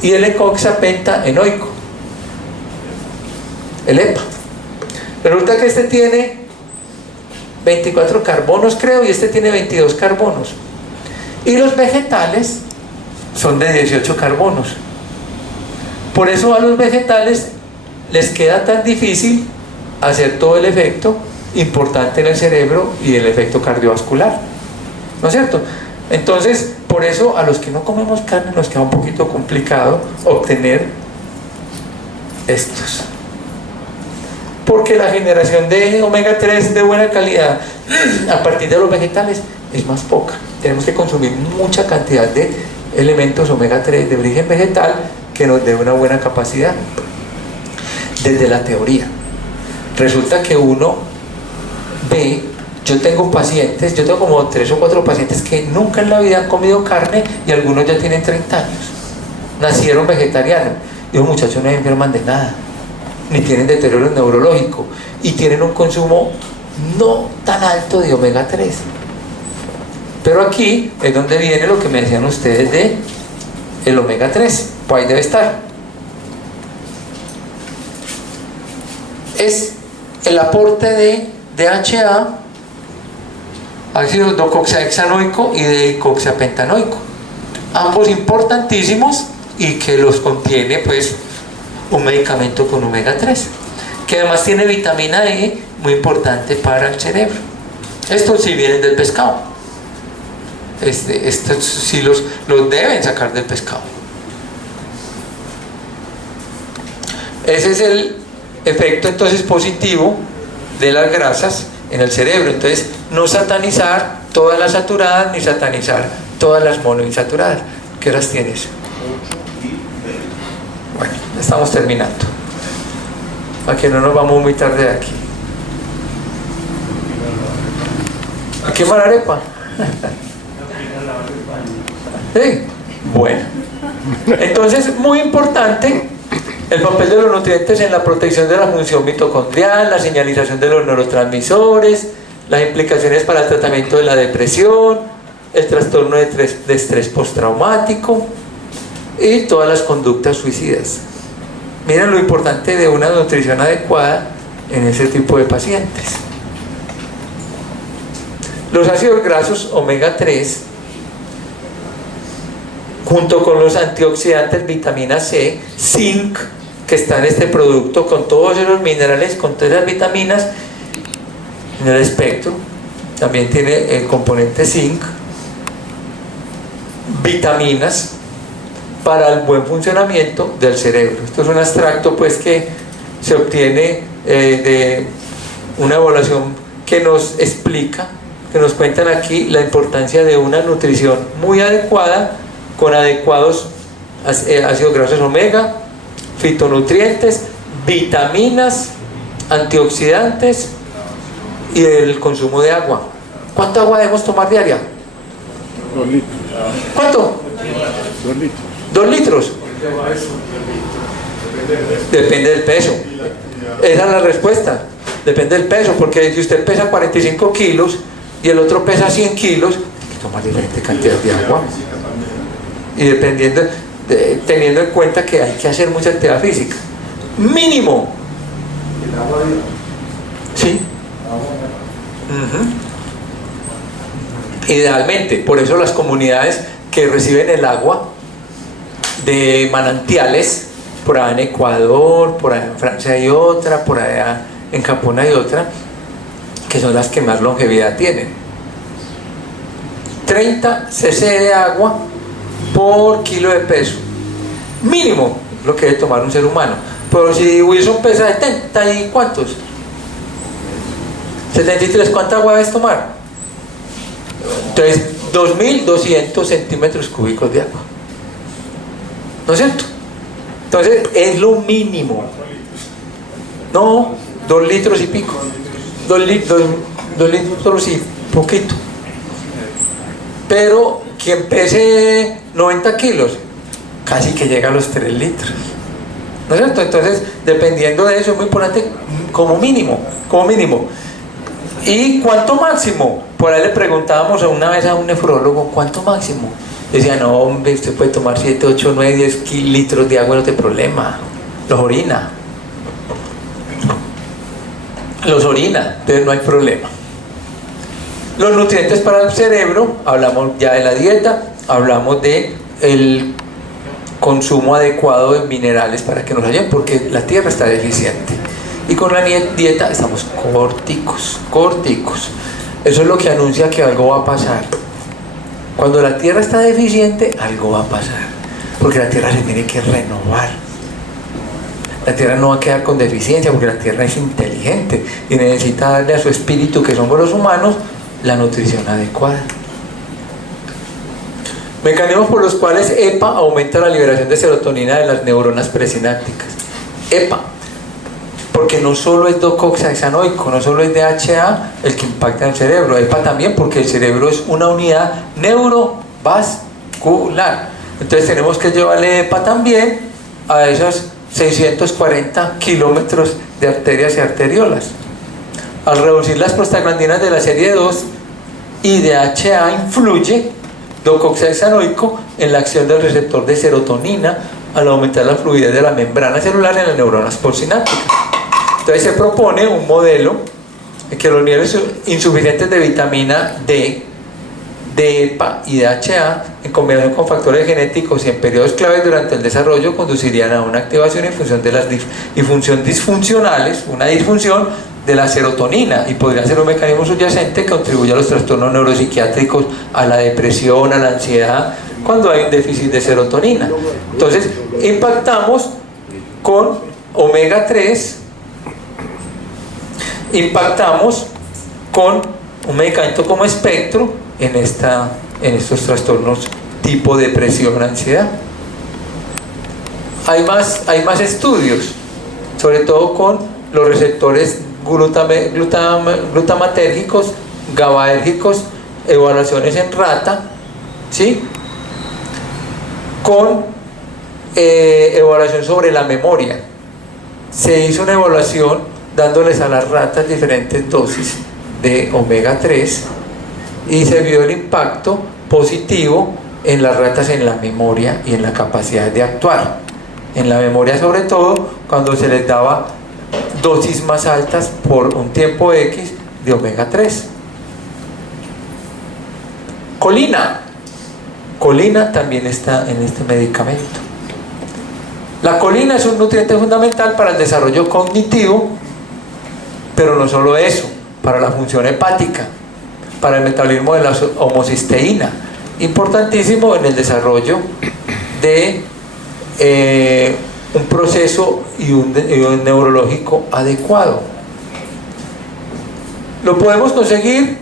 Y el ecoxapentaenoico, el EPA. Resulta que este tiene 24 carbonos, creo, y este tiene 22 carbonos. Y los vegetales son de 18 carbonos. Por eso a los vegetales les queda tan difícil hacer todo el efecto importante en el cerebro y el efecto cardiovascular, ¿no es cierto? Entonces, por eso a los que no comemos carne nos queda un poquito complicado obtener estos, porque la generación de omega 3 de buena calidad a partir de los vegetales es más poca. Tenemos que consumir mucha cantidad de elementos omega 3 de origen vegetal que nos dé una buena capacidad. Desde la teoría resulta que uno ve, yo tengo como 3 o 4 pacientes que nunca en la vida han comido carne y algunos ya tienen 30 años, nacieron vegetarianos, y los muchachos no enferman de nada, ni tienen deterioro neurológico, y tienen un consumo no tan alto de omega 3. Pero aquí es donde viene lo que me decían ustedes de el omega 3, pues ahí debe estar. Es el aporte de DHA, ácido docoxahexanoico y de coxapentanoico, ambos importantísimos, y que los contiene pues un medicamento con omega 3, que además tiene vitamina E, muy importante para el cerebro. Estos sí vienen del pescado, estos sí los deben sacar del pescado. Ese es el efecto entonces positivo de las grasas en el cerebro. Entonces, no satanizar todas las saturadas ni satanizar todas las monoinsaturadas. ¿Qué horas tienes? Bueno, estamos terminando, para que no nos vamos muy tarde de aquí. ¿A qué mala arepa? Sí, bueno. Entonces, muy importante el papel de los nutrientes en la protección de la función mitocondrial, la señalización de los neurotransmisores, las implicaciones para el tratamiento de la depresión, el trastorno de estrés postraumático y todas las conductas suicidas. Miren lo importante de una nutrición adecuada en ese tipo de pacientes. Los ácidos grasos omega 3, junto con los antioxidantes, vitamina C, zinc, que está en este producto, con todos esos minerales, con todas las vitaminas en el espectro, también tiene el componente zinc, vitaminas para el buen funcionamiento del cerebro. Esto es un extracto pues que se obtiene de una evaluación que nos explica, que nos cuentan aquí la importancia de una nutrición muy adecuada, con adecuados ácidos grasos omega, fitonutrientes, vitaminas, antioxidantes y el consumo de agua. ¿Cuánta agua debemos tomar diaria? ¿Cuánto? 2 litros. 2 litros. Depende del peso. Esa es la respuesta. Depende del peso, porque si usted pesa 45 kilos y el otro pesa 100 kilos, hay que tomar diferente cantidad de agua. Y dependiendo, teniendo en cuenta que hay que hacer mucha actividad física. Mínimo. Sí. Idealmente, por eso las comunidades que reciben el agua de manantiales, por allá en Ecuador, por allá en Francia hay otra, por allá en Japón hay otra, que son las que más longevidad tienen. 30 cc de agua por kilo de peso, mínimo lo que debe tomar un ser humano. Pero si Wilson pesa 70 y ¿cuántos? 73, ¿cuánta agua debes tomar? Entonces 2200 centímetros cúbicos de agua, ¿no es cierto? Entonces es lo mínimo. No, 2 litros y pico, 2 litros y poquito. Pero quien pese 90 kilos casi que llega a los 3 litros, ¿no es cierto? Entonces, dependiendo de eso, es muy importante como mínimo. ¿Y cuánto máximo? Por ahí le preguntábamos una vez a un nefrólogo, ¿cuánto máximo? Decía, no, hombre, usted puede tomar 7, 8, 9, 10 litros de agua, no tiene problema. Los orina, entonces no hay problema. Los nutrientes para el cerebro, hablamos ya de la dieta, hablamos de el consumo adecuado de minerales para que nos ayuden, porque la tierra está deficiente. Y con la dieta estamos corticos. Eso es lo que anuncia que algo va a pasar. Cuando la tierra está deficiente, algo va a pasar, porque la tierra se tiene que renovar. La tierra no va a quedar con deficiencia, porque la tierra es inteligente y necesita darle a su espíritu, que somos los humanos, la nutrición adecuada. Mecanismos por los cuales EPA aumenta la liberación de serotonina de las neuronas presinápticas. EPA, porque no solo es docoxahexanoico, no solo es DHA el que impacta en el cerebro, EPA también, porque el cerebro es una unidad neurovascular. Entonces tenemos que llevarle EPA también a esos 640 kilómetros de arterias y arteriolas. Al reducir las prostaglandinas de la serie 2, y DHA influye docoxahexanoico en la acción del receptor de serotonina al aumentar la fluidez de la membrana celular en las neuronas postsinápticas. Entonces se propone un modelo en que los niveles insuficientes de vitamina D, de EPA y DHA en combinación con factores genéticos y en periodos claves durante el desarrollo conducirían a una activación y función de las función disfuncionales, una disfunción de la serotonina, y podría ser un mecanismo subyacente que contribuye a los trastornos neuropsiquiátricos, a la depresión, a la ansiedad, cuando hay un déficit de serotonina. Entonces impactamos con omega 3, impactamos con un medicamento como espectro en estos trastornos tipo depresión, ansiedad. Hay más estudios, sobre todo con los receptores glutamatérgicos, GABAérgicos, evaluaciones en rata, ¿sí? Con evaluación sobre la memoria. Se hizo una evaluación dándoles a las ratas diferentes dosis de omega 3 y se vio el impacto positivo en las ratas en la memoria y en la capacidad de actuar. En la memoria, sobre todo cuando se les daba dosis más altas por un tiempo X de omega 3. Colina también está en este medicamento. La colina es un nutriente fundamental para el desarrollo cognitivo, pero no solo eso, para la función hepática, para el metabolismo de la homocisteína, importantísimo en el desarrollo de un proceso y un neurológico adecuado. Lo podemos conseguir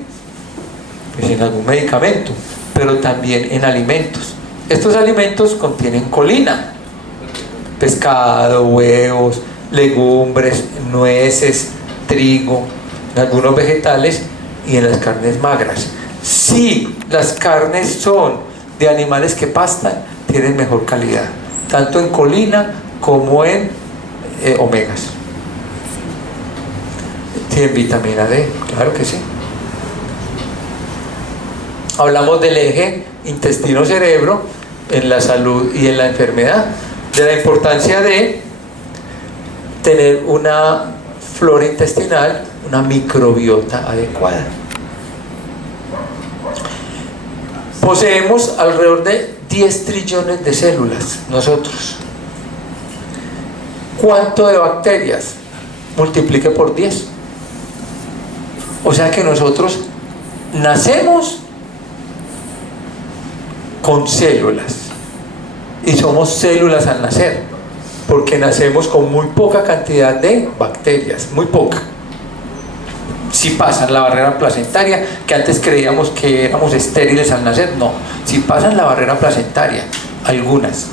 pues en algún medicamento, pero también en alimentos. Estos alimentos contienen colina: pescado, huevos, legumbres, nueces, trigo, en algunos vegetales y en las carnes magras. Si las carnes son de animales que pastan, tienen mejor calidad, tanto en colina como en omegas. Tienen vitamina D, claro que sí. Hablamos del eje intestino-cerebro en la salud y en la enfermedad, de la importancia de tener una flora intestinal, una microbiota adecuada. Poseemos alrededor de 10 trillones de células nosotros. ¿Cuánto de bacterias? Multiplique por 10. O sea que nosotros nacemos con células y somos células al nacer, porque nacemos con muy poca cantidad de bacterias, muy poca. Si pasan la barrera placentaria, que antes creíamos que éramos estériles al nacer, no, si pasan la barrera placentaria, algunas,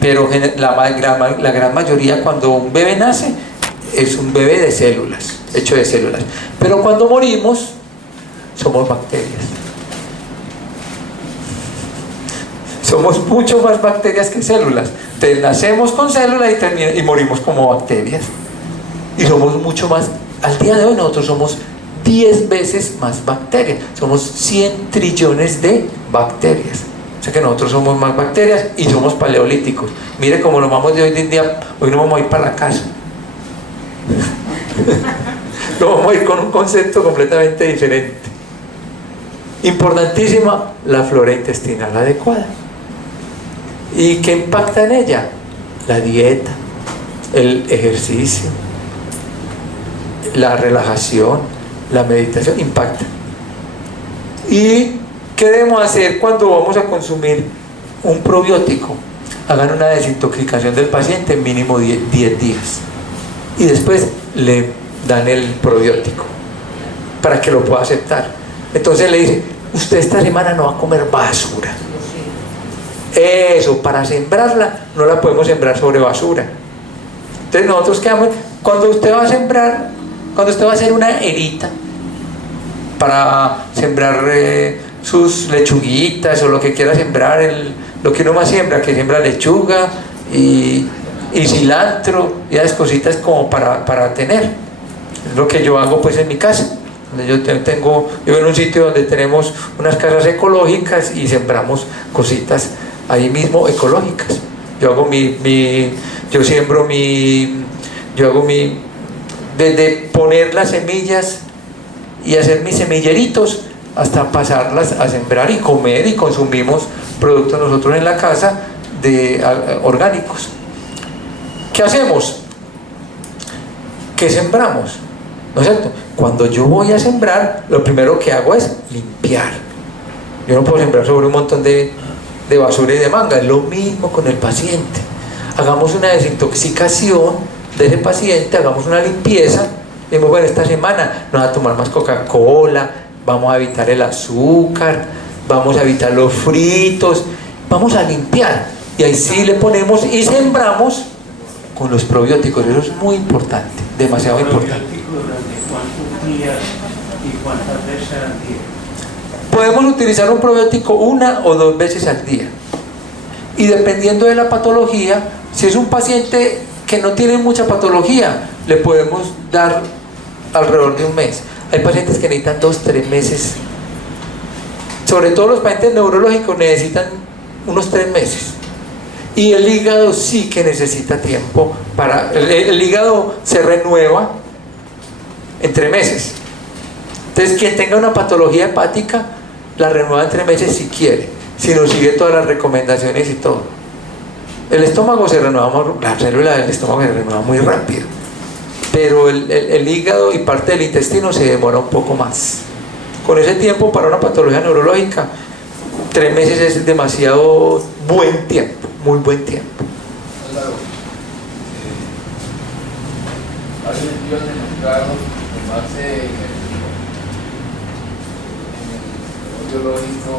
pero la gran mayoría, cuando un bebé nace, es un bebé de células, hecho de células, pero cuando morimos somos bacterias. Somos mucho más bacterias que células. Entonces nacemos con células y morimos como bacterias. Y somos mucho más. Al día de hoy nosotros somos 10 veces más bacterias. Somos 100 trillones de bacterias. O sea que nosotros somos más bacterias y somos paleolíticos. Mire cómo nos vamos de hoy en día. Hoy no vamos a ir para la casa. No, vamos a ir con un concepto completamente diferente. Importantísima la flora intestinal adecuada. ¿Y qué impacta en ella? La dieta, el ejercicio, la relajación, la meditación, impacta. ¿Y qué debemos hacer cuando vamos a consumir un probiótico? Hagan una desintoxicación del paciente en mínimo 10 días y después le dan el probiótico para que lo pueda aceptar. Entonces le dicen, usted esta semana no va a comer basura. Eso, para sembrarla no la podemos sembrar sobre basura. Entonces nosotros quedamos, cuando usted va a sembrar, cuando usted va a hacer una erita para sembrar sus lechuguitas o lo que quiera sembrar, lo que uno más siembra, que siembra lechuga y cilantro y esas cositas como para tener. Es lo que yo hago pues en mi casa. Yo vivo en un sitio donde tenemos unas casas ecológicas y sembramos cositas ahí mismo ecológicas. Yo hago desde poner las semillas y hacer mis semilleritos hasta pasarlas a sembrar y comer, y consumimos productos nosotros en la casa orgánicos. ¿Qué hacemos? ¿Qué sembramos? ¿No es cierto? Cuando yo voy a sembrar, lo primero que hago es limpiar. Yo no puedo sembrar sobre un montón de basura y de manga. Es lo mismo con el paciente. Hagamos una desintoxicación de ese paciente, hagamos una limpieza. Digamos, bueno, esta semana no vamos a tomar más Coca-Cola, vamos a evitar el azúcar, vamos a evitar los fritos, vamos a limpiar. Y ahí sí le ponemos y sembramos con los probióticos. Eso es muy importante, demasiado importante. ¿Cuántos días y cuántas veces al día? Podemos utilizar un probiótico 1 o 2 veces al día. Y dependiendo de la patología, si es un paciente que no tiene mucha patología, le podemos dar alrededor de un mes. Hay pacientes que necesitan 2-3 meses. Sobre todo los pacientes neurológicos necesitan unos 3 meses. Y el hígado sí que necesita tiempo el hígado se renueva en 3 meses. Entonces quien tenga una patología hepática la renueva en 3 meses si quiere, si no sigue todas las recomendaciones y todo. El estómago se renueva, la célula del estómago se renueva muy rápido, pero el hígado y parte del intestino se demora un poco más. Con ese tiempo, para una patología neurológica, 3 meses es demasiado buen tiempo, muy buen tiempo. Varios estudios demostraron tomarse en el biológico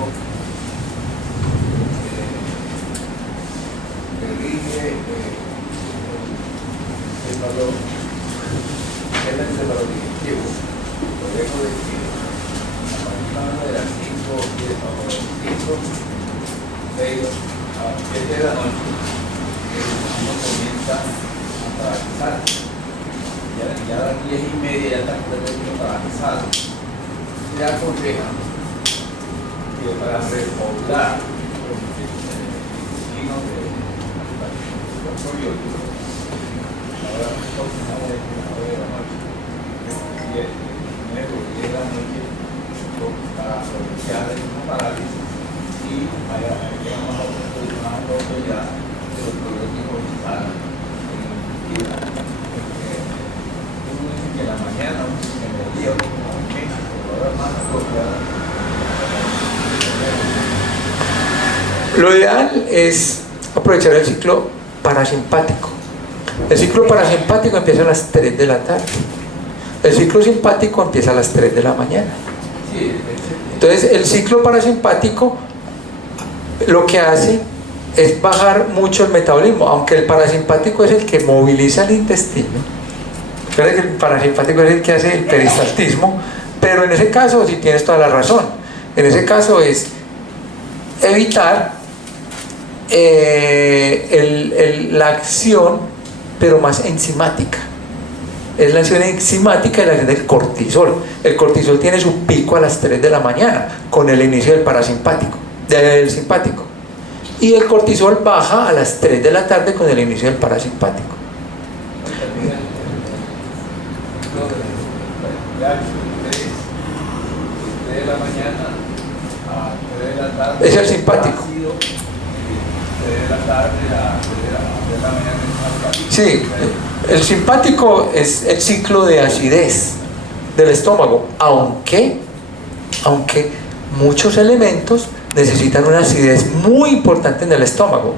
que rige el valor digestivo, por eso de que a partir de las 5 o 10 horas las 7 de la noche, uno comienza a trabajizar. Ya a las 10:30 ya está completamente trabajizado. Se aconseja que para repoblar los intestinos de los probióticos, ahora cocinamos de 9 de la noche, 10, 9 de la noche, para aprovechar una parálisis y vaya a llegar más autoridad de los probióticos que están en el intestino. Uno dice que en la mañana, en el día, como en México, ahora más apropiada. Lo ideal es aprovechar el ciclo parasimpático. El ciclo parasimpático empieza a las 3 de la tarde. El ciclo simpático empieza a las 3 de la mañana. Entonces el ciclo parasimpático lo que hace es bajar mucho el metabolismo, aunque el parasimpático es el que moviliza el intestino. Recuerda que el parasimpático es el que hace el peristaltismo, pero en ese caso sí tienes toda la razón. En ese caso es evitar la acción, pero más enzimática. Es la acción enzimática y la acción del cortisol. El cortisol tiene su pico a las 3 de la mañana con el inicio del parasimpático, del simpático. Y el cortisol baja a las 3 de la tarde con el inicio del parasimpático. De la mañana a 3 de la tarde. Es el simpático. 3 de la tarde a 3 de la mañana es más Sí, el simpático es el ciclo de acidez del estómago, aunque muchos elementos necesitan una acidez muy importante en el estómago.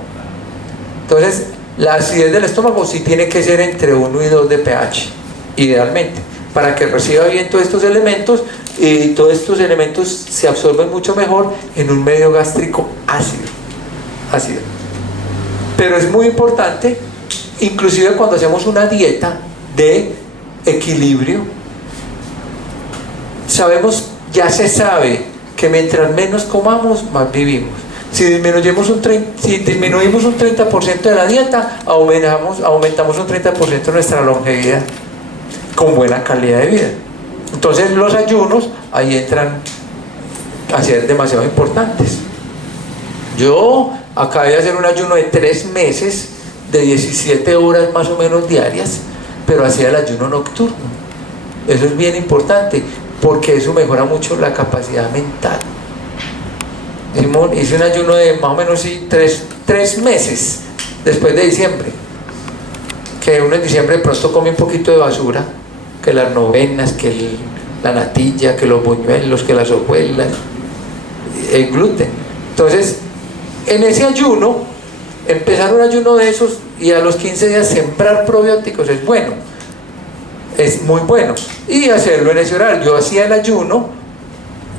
Entonces, la acidez del estómago sí tiene que ser entre 1 y 2 de pH, idealmente, para que reciba bien todos estos elementos y todos estos elementos se absorben mucho mejor en un medio gástrico ácido. Pero es muy importante, inclusive cuando hacemos una dieta de equilibrio, ya se sabe que mientras menos comamos, más vivimos. Si disminuimos un 30% de la dieta, aumentamos un 30% nuestra longevidad, con buena calidad de vida. Entonces los ayunos ahí entran a ser demasiado importantes. Yo acabé de hacer un ayuno de 3 meses, de 17 horas más o menos diarias, pero hacía el ayuno nocturno. Eso es bien importante, porque eso mejora mucho la capacidad mental. Hice un ayuno de más o menos 3 meses después de diciembre, que uno en diciembre de pronto come un poquito de basura, que las novenas, que la natilla, que los buñuelos, que las hojuelas, el gluten. Entonces, en ese ayuno, empezar un ayuno de esos y a los 15 días sembrar probióticos es bueno, es muy bueno, y hacerlo en ese horario. Yo hacía el ayuno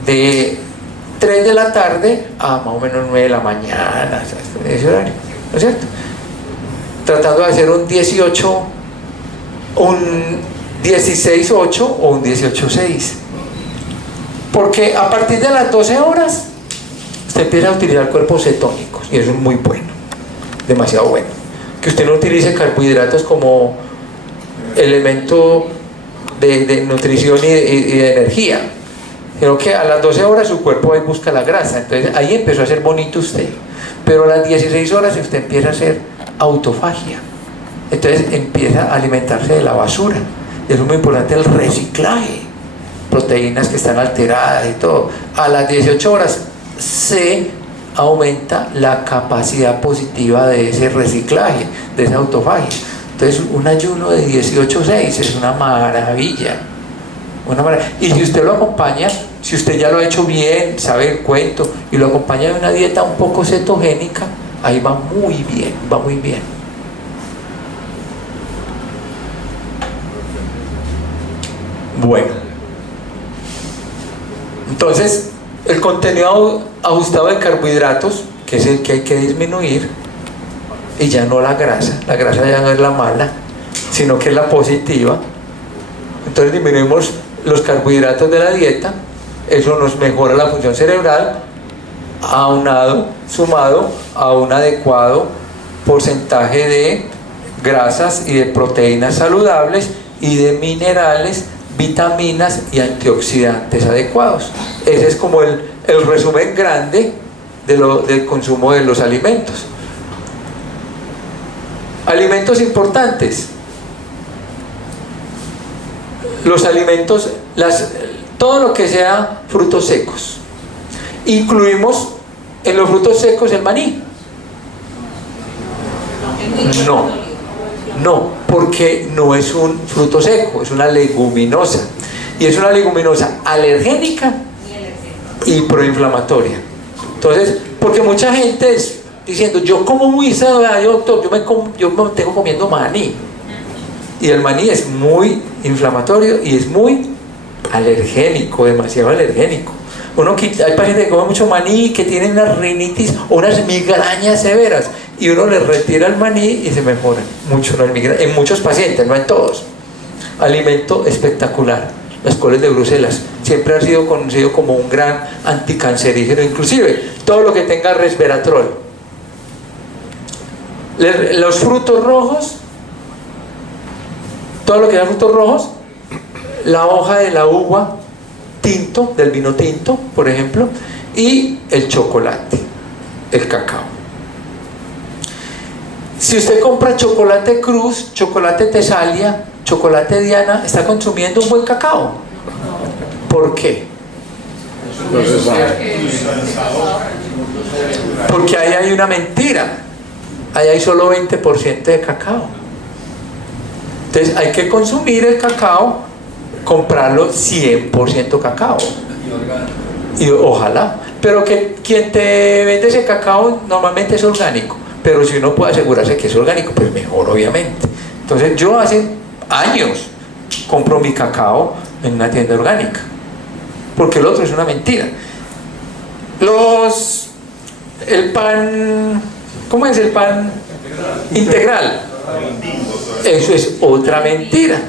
de 3 de la tarde a más o menos 9 de la mañana, en ese horario, ¿no es cierto? Tratando de hacer un 18, un 16-8 o un 18-6, porque a partir de las 12 horas usted empieza a utilizar cuerpos cetónicos y eso es muy bueno, demasiado bueno. Que usted no utilice carbohidratos como elemento de nutrición y de energía, sino que a las 12 horas su cuerpo ahí busca la grasa. Entonces ahí empezó a ser bonito usted, pero a las 16 horas usted empieza a hacer autofagia, entonces empieza a alimentarse de la basura. Y es muy importante el reciclaje, proteínas que están alteradas y todo. A las 18 horas se aumenta la capacidad positiva de ese reciclaje, de esa autofagia. Entonces un ayuno de 18-6 es una maravilla, y si usted lo acompaña, si usted ya lo ha hecho bien, sabe el cuento, y lo acompaña de una dieta un poco cetogénica, ahí va muy bien, va muy bien. Bueno, entonces el contenido ajustado de carbohidratos, que es el que hay que disminuir, y ya no la grasa ya no es la mala, sino que es la positiva. Entonces disminuimos los carbohidratos de la dieta, eso nos mejora la función cerebral aunado, sumado a un adecuado porcentaje de grasas y de proteínas saludables y de minerales, vitaminas y antioxidantes adecuados. Ese es como el resumen grande del consumo de los alimentos. Alimentos importantes. Los alimentos, todo lo que sea frutos secos. Incluimos en los frutos secos el maní. No, porque no es un fruto seco, es una leguminosa. Y es una leguminosa alergénica y proinflamatoria. Entonces, porque mucha gente es diciendo, yo como muy saludable, doctor, yo me tengo comiendo maní. Y el maní es muy inflamatorio y es muy alergénico, demasiado alergénico. Hay pacientes que comen mucho maní que tienen una rinitis o unas migrañas severas y uno les retira el maní y se mejoran mucho las migrañas, en muchos pacientes, no en todos. Alimento espectacular, las coles de Bruselas siempre ha sido conocido como un gran anticancerígeno, inclusive todo lo que tenga resveratrol. Los frutos rojos, todo lo que sea frutos rojos, la hoja de la uva tinto, del vino tinto, por ejemplo, y el chocolate, el cacao. Si usted compra chocolate Cruz, chocolate Tesalia, chocolate Diana, está consumiendo un buen cacao. ¿Por qué? Porque ahí hay una mentira. Ahí hay solo 20% de cacao. Entonces hay que consumir el cacao, comprarlo 100% cacao. Y ojalá. Pero que quien te vende ese cacao normalmente es orgánico. Pero si uno puede asegurarse que es orgánico, pues mejor, obviamente. Entonces yo hace años compro mi cacao en una tienda orgánica, porque el otro es una mentira. El pan, ¿cómo es el pan? Integral. Eso es otra mentira.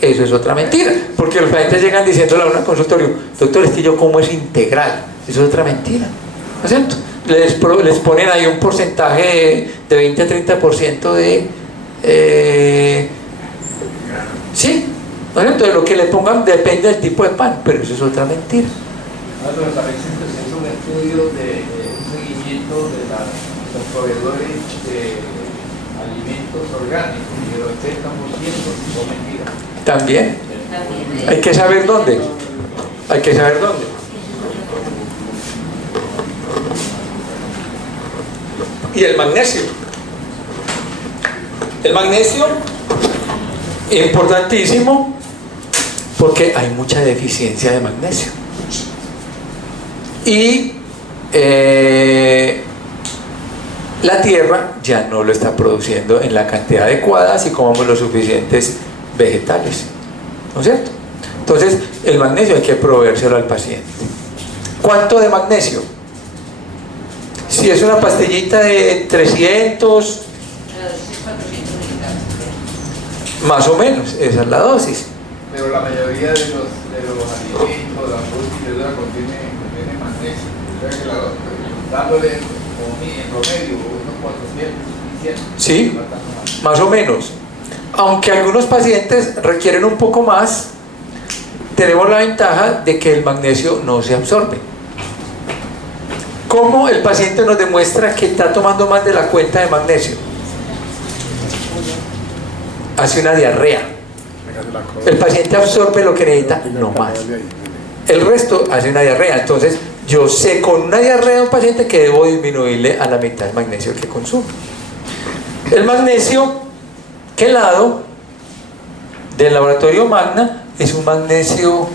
Eso es otra mentira, porque los pacientes llegan diciéndole a un consultorio, doctor, es que yo como es integral. Eso es otra mentira, ¿no es cierto? Les ponen ahí un porcentaje de 20 a 30% de sí, ¿no es cierto? De lo que le pongan depende del tipo de pan, pero eso es otra mentira. Pero también se presenta un estudio de un seguimiento de los proveedores de alimentos orgánicos y el 80% son mentiras. También hay que saber dónde. Hay que saber dónde. Y el magnesio. El magnesio es importantísimo porque hay mucha deficiencia de magnesio. Y la tierra ya no lo está produciendo en la cantidad adecuada si comamos los suficientes vegetales, ¿no es cierto? Entonces el magnesio hay que proveérselo al paciente. ¿Cuánto de magnesio? Si es una pastillita de 300, más o menos, esa es la dosis. Pero la mayoría de los alimentos, la fruta y verdura contiene magnesio. O sea que dándole como en promedio unos 400, 600. Sí, más o menos. Aunque algunos pacientes requieren un poco más, tenemos la ventaja de que el magnesio no se absorbe. ¿Cómo el paciente nos demuestra que está tomando más de la cuenta de magnesio? Hace una diarrea. El paciente absorbe lo que necesita, no más. El resto hace una diarrea. Entonces yo sé con una diarrea de un paciente que debo disminuirle a la mitad el magnesio que consume. El magnesio quelado del laboratorio Magna es un magnesio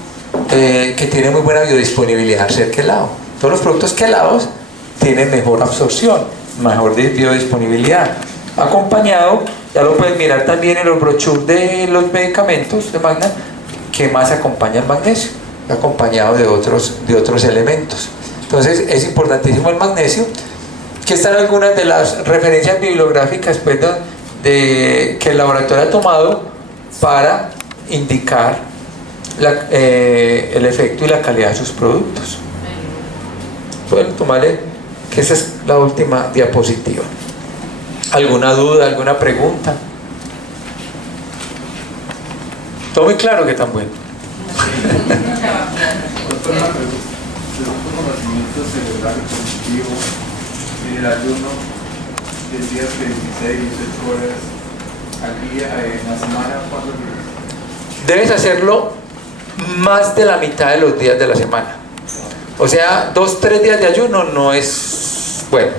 que tiene muy buena biodisponibilidad al ser quelado. Todos los productos quelados tienen mejor absorción, mejor biodisponibilidad. Acompañado, ya lo pueden mirar también en los brochures de los medicamentos de Magna, que más acompaña el magnesio, acompañado de otros elementos. Entonces es importantísimo el magnesio, que están algunas de las referencias bibliográficas pues, que el laboratorio ha tomado para indicar el efecto y la calidad de sus productos. Pueden tomarle que esa es la última diapositiva. ¿Alguna duda, alguna pregunta? Todo muy claro que tan bueno. Doctor, una pregunta. Según tu conocimiento cerebral y cognitivo, en el ayuno, decías que 16, 18 horas al día, en la semana, ¿cuántos días? Debes hacerlo más de la mitad de los días de la semana. O sea, 2, 3 días de ayuno no es bueno.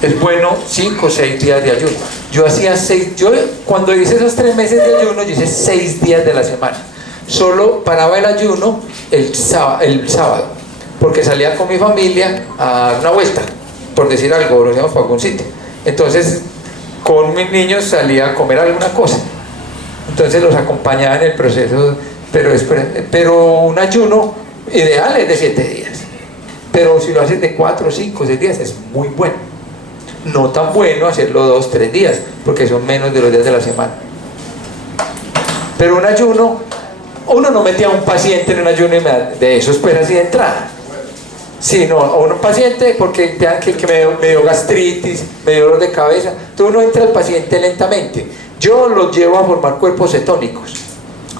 Es bueno 5 o 6 días de ayuno. Yo hacía 6, cuando hice esos 3 meses de ayuno, yo hice 6 días de la semana. Solo paraba el ayuno el sábado, porque salía con mi familia a dar una vuelta, por decir algo, nos íbamos para algún sitio. Entonces, con mis niños salía a comer alguna cosa. Entonces los acompañaba en el proceso, pero un ayuno ideal es de 7 días. Pero si lo haces de 4, 5, 6 días es muy bueno. No tan bueno hacerlo 2, 3 días, porque son menos de los días de la semana. Pero un ayuno, uno no metía a un paciente en un ayuno de esos pues así de entrada. Sino a un paciente porque me dio gastritis, me dio dolor de cabeza. Entonces uno entra al paciente lentamente. Yo los llevo a formar cuerpos cetónicos.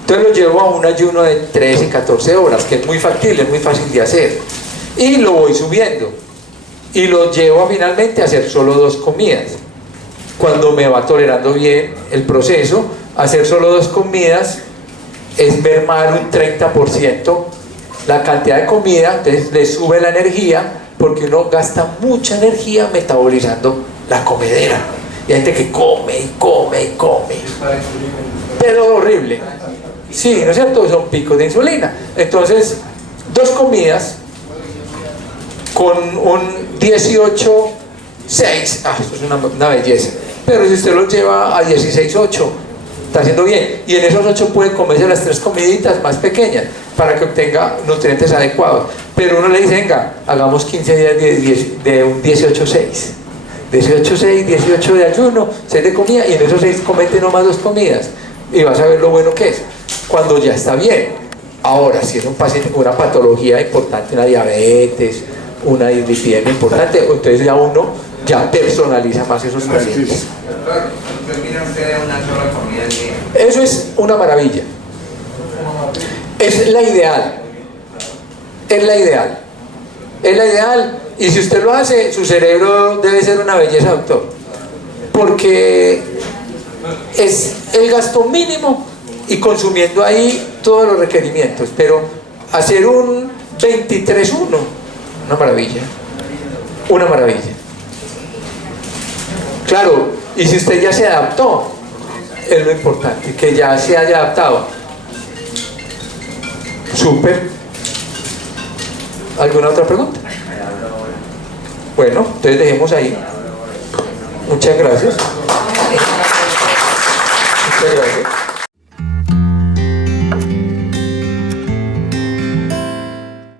Entonces los llevo a un ayuno de 13 y 14 horas, que es muy factible, es muy fácil de hacer. Y lo voy subiendo. Y lo llevo finalmente a hacer solo 2 comidas. Cuando me va tolerando bien el proceso, hacer solo 2 comidas es mermar un 30% la cantidad de comida, entonces le sube la energía, porque uno gasta mucha energía metabolizando la comedera. Y hay gente que come y come y come, pero horrible. Sí, ¿no es cierto? Son picos de insulina. Entonces, 2 comidas con un 18-6, eso es una belleza. Pero si usted lo lleva a 16-8, está haciendo bien. Y en esos 8 puede comerse las 3 comiditas más pequeñas para que obtenga nutrientes adecuados. Pero uno le dice, venga, hagamos 15 días de un 18-6. 18-6, 18 de ayuno, 6 de comida, y en esos 6 comete nomás 2 comidas. Y vas a ver lo bueno que es, cuando ya está bien. Ahora, si es un paciente con una patología importante, una diabetes, una dislipidemia importante, entonces ya uno ya personaliza más esos pacientes. ¿Termina usted una sola comida al día? Eso es una maravilla. Es la ideal. Es la ideal. Es la ideal. Y si usted lo hace, su cerebro debe ser una belleza, doctor. Porque es el gasto mínimo y consumiendo ahí todos los requerimientos. Pero hacer un 23-1, una maravilla. Una maravilla. Claro, y si usted ya se adaptó, es lo importante, que ya se haya adaptado. Súper. ¿Alguna otra pregunta? Bueno, entonces dejemos ahí. Muchas gracias. Muchas gracias.